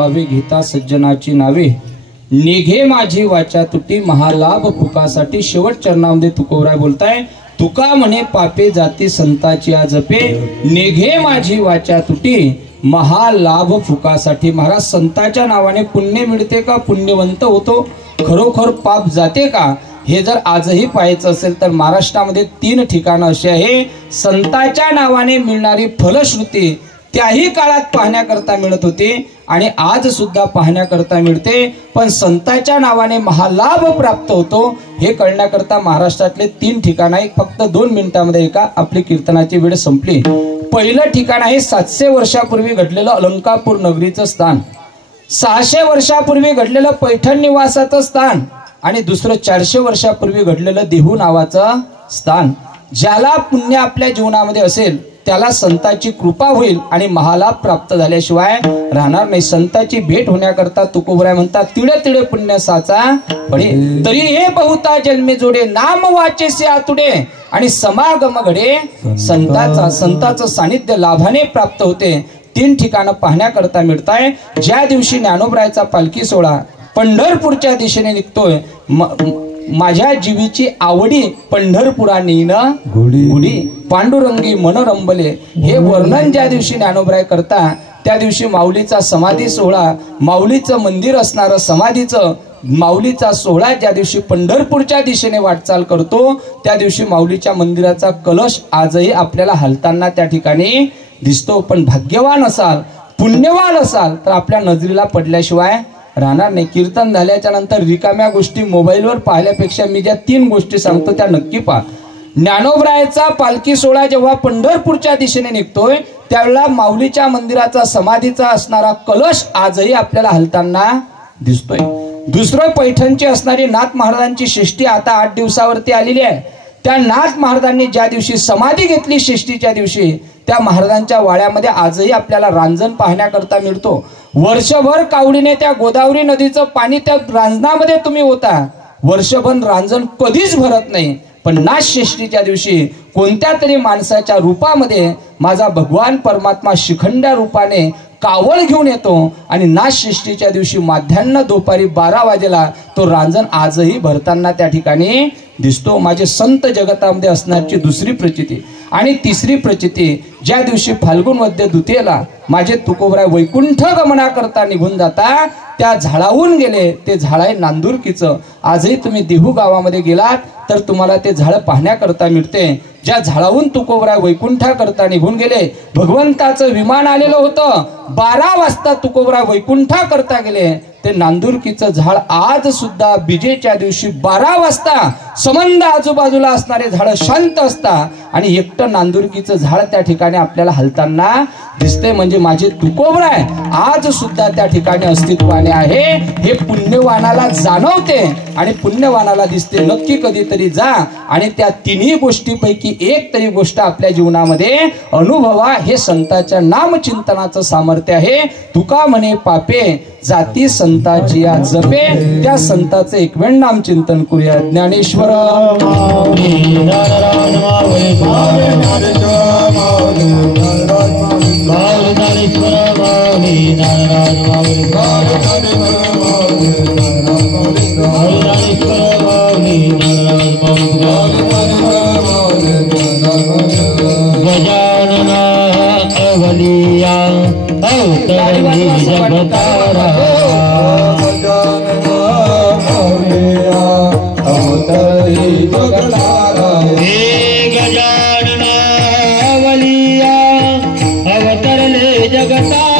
व्हावे घेता सज्जनाची नावे, निघे माझी वाचा तुटी महालाभ फुकासाठी. शेवट चरणामध्ये तुकोबराय बोलताय, तुका म्हणे पापे जाती संताची जपे, निघे माझी वाचा तुटी महालाभ फुकासाठी. महाराज, संताच्या नावाने पुण्य मिळते का? पुण्यवंत होतो? खरोखर पाप जाते का? हे जर आजही पाहायचं असेल तर महाराष्ट्रामध्ये 3 ठिकाणं अशी आहे, संतांच्या नावाने मिळणारी फलश्रुती त्याही काळात पाहण्याकरता मिळत होती आणि आज सुद्धा पाहण्याकरता मिळते. पण संतांच्या नावाने महालाभ प्राप्त होतो हे कळण्याकरता महाराष्ट्रातले 3 ठिकाण आहे. फक्त 2 मिनिटांमध्ये एका आपली कीर्तनाची वेळ संपली. पहिलं ठिकाण आहे 700 वर्षापूर्वी घडलेलं अलंकापूर नगरीचं स्थान, 600 वर्षापूर्वी घडलेलं पैठण निवासाचं स्थान आणि दुसरं 400 वर्षापूर्वी घडलेलं देहू नावाचं स्थान. ज्याला पुण्य आपल्या जीवनामध्ये असेल त्याला संतांची कृपा होईल आणि महालाभ प्राप्त झाल्याशिवाय राहणार नाही. संतांची भेट होण्याकरता तुकोबराय म्हणतात, तिळे तिळे पुण्य साचा पडे, तरी हे बहुता जन्मे जोडे, नाम वाचेसे आतुडे आणि समागम घडे संतांचा. संतांचं सानिध्य लाभाने प्राप्त होते. 3 ठिकाणं पाहण्याकरता मिळताय. ज्या दिवशी ज्ञानोबरायचा पालखी सोहळा पंढरपूरच्या दिशेने निघतोय, माझ्या जीवीची आवडी पंढरपुरा नेईन गुढी, पांडुरंगी मन रंबले, हे वर्णन ज्या दिवशी ज्ञानोबराय करता त्या दिवशी माऊलीचा समाधी सोहळा, माऊलीचं मंदिर असणारं समाधीचं माऊलीचा सोहळा ज्या दिवशी पंढरपूरच्या दिशेने वाटचाल करतो त्या दिवशी माऊलीच्या मंदिराचा कलश आजही आपल्याला हलताना त्या ठिकाणी दिसतो. पण भाग्यवान असाल, पुण्यवान असाल तर आपल्या नजरेला पडल्याशिवाय राहणार नाही. कीर्तन झाल्याच्या नंतर रिकाम्या गोष्टी मोबाईलवर पाहिल्यापेक्षा मी ज्या 3 गोष्टी सांगतो त्या नक्की पहा. ज्ञानोबरायचा पालखी सोहळा जेव्हा पंढरपूरच्या दिशेने निघतोय त्यावेळेला माऊलीच्या मंदिराचा समाधीचा असणारा कलश आजही आपल्याला हलताना दिसतोय. दुसरं, पैठणची असणारी नाथ महाराजांची षष्ठी आता 8 दिवसावरती आलेली आहे. त्या नाथ महाराजांनी ज्या दिवशी समाधी घेतली षष्ठीच्या दिवशी, त्या महाराजांच्या वाड्यामध्ये आजही आपल्याला रांजण पाहण्याकरता मिळतो. वर्षभर कावडीने त्या गोदावरी नदीचं पाणी त्या रांजणामध्ये तुम्ही होता, वर्षभर रांजण कधीच भरत नाही. पण नाथ षष्ठीच्या दिवशी कोणत्या तरी माणसाच्या रूपामध्ये माझा भगवान परमात्मा शिखंड्या रूपाने कावळ घेऊन येतो आणि नाथ षष्ठीच्या दिवशी माध्यान्ह दुपारी 12 वाजेला तो रांजण आजही भरताना त्या ठिकाणी दिसतो. माझे संत जगतामध्ये असण्याची दुसरी प्रचिती. आणि तिसरी प्रचिती, ज्या दिवशी फाल्गुन वद्य द्वितीयेला माझे तुकोबराय वैकुंठ गमना करता निघून जाता, त्या झाडाहून गेले. ते झाड आहे नांदुरकीचं. आजही तुम्ही देहू गावामध्ये गेलात तर तुम्हाला ते झाड पाहण्याकरता मिळते. ज्या झाडाहून तुकोबराय वैकुंठा करता निघून गेले, भगवंताचं विमान आलेलं होतं, 12 वाजता तुकोबराय वैकुंठा करता गेले. ते नांदुरकीचं झाड आज सुद्धा बिजेच्या दिवशी 12 वाजता संबंध आजूबाजूला असणारे झाड शांत असता आणि एकटं नांदुरकीचं झाड त्या ठिकाणी आपल्याला हलताना दिसते. म्हणजे माझे तुकोबराय आज सुद्धा त्या ठिकाणी अस्तित्वाने आहे हे पुण्यवानाला जाणवते आणि पुण्यवानाला दिसते. नक्की कधीतरी जा आणि त्या 3 गोष्टीपैकी एक तरी गोष्ट आपल्या जीवनामध्ये अनुभवा. हे संतांच्या नामचिंतनाचं सामर्थ्य आहे. तुका म्हणे पापे जाती संताची जपे, त्या संतांचे एकवेळ नाम चिंतन करूया. ज्ञानेश्वर गजानना अवलिया अवतरली जगतारा, हे गजानना अवलिया अवतरले जगतारा, जगतारा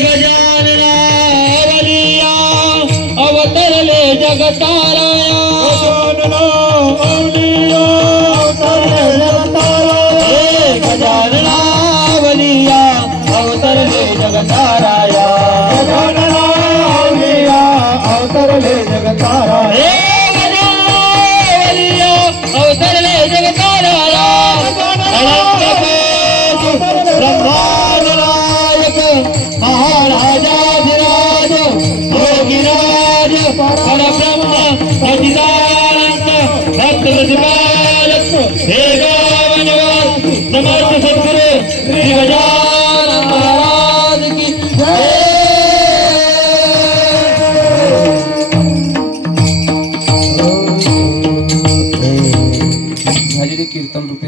गजानना अवलिया अवतरले जगतारा,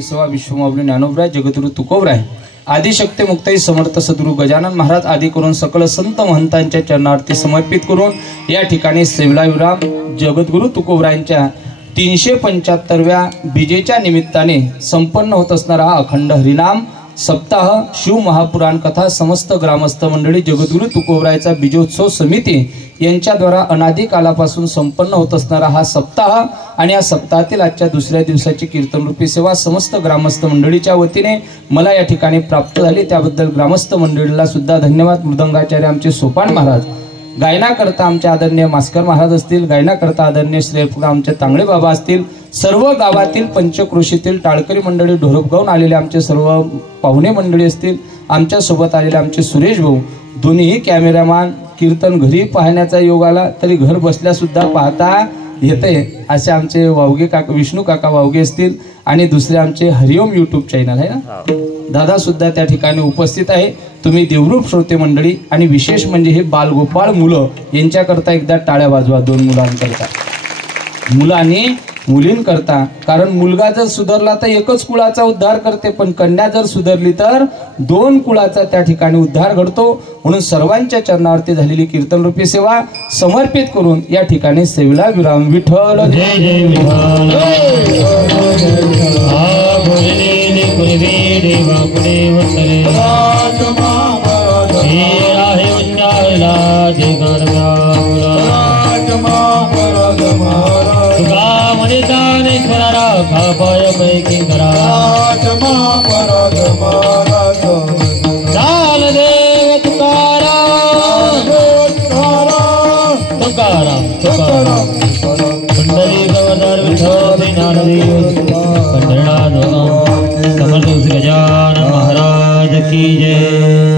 सेवा विश्वमाऊली ज्ञानोबराय जगद्गुरु तुकोबराय आदिशक्ती मुक्ताई समर्थ सद्गुरु गजानन महाराज आदी करून सकल संत महंतांच्या चरणार्थी समर्पित करून या ठिकाणी सेवला विराम जगद्गुरु तुकोबरायांच्या 375व्या बीजेच्या निमित्ताने संपन्न होत असणारा हा अखंड हरिनाम सप्ताह शिव महापुराण कथा समस्त ग्रामस्थ मंडळी जगद्गुरु तुकोबरायचा बीजोत्सव समिती यांच्याद्वारा अनादी कालापासून संपन्न होत असणारा हा सप्ताह आणि या सप्ताहातील आजच्या दुसऱ्या दिवसाची कीर्तनरूपी सेवा समस्त ग्रामस्थ मंडळीच्या वतीने मला या ठिकाणी प्राप्त झाली त्याबद्दल ग्रामस्थ मंडळीला सुद्धा धन्यवाद। मृदंगाचार्य आमचे सोपान महाराज, गायनाकरता आमचे आदरणीय मास्कर महाराज असतील, गायनाकरता आदरणीय श्रेयपूर आमचे तांगडे बाबा असतील, सर्व गावातील पंचक्रोशीतील टाळकरी मंडळी ढोरपगावून आलेले आमचे सर्व पाहुणे मंडळी असतील, आमच्या सोबत आलेले आमचे सुरेश भाऊ, दोन्ही कॅमेरामॅन, कीर्तन घरी पाहण्याचा योग आला तरी घर बसल्या सुद्धा पाहता येते असे आमचे वावगे काका विष्णू काका वावगे असतील आणि दुसरे आमचे हरिओम यूट्यूब चॅनल आहे ना दादा सुद्धा त्या ठिकाणी उपस्थित आहे। तुम्ही देवरूप श्रोते मंडळी आणि विशेष म्हणजे हे बालगोपाळ मुलं यांच्याकरता एकदा टाळ्या वाजवा, दोन मुलांकरता, मुलांनी मुलींकरता, कारण मुलगा जर सुधारला तर एकच कुळाचा उद्धार करते पण कन्या जर सुधारली तर दोन कुळाचा त्या ठिकाणी उद्धार घडतो। म्हणून सर्वांच्या चरणावरती झालेली कीर्तनरूपी सेवा समर्पित करून या ठिकाणी सेवेला विराम। विठ्ठल जय जय विठ्ठल चाल देव तुकाराम तुकाराम तुकाराम पंढरी गवर्नर विठ्ठल ज्ञानदेव पंढरनाथ समर्थ गजानन महाराज की जय।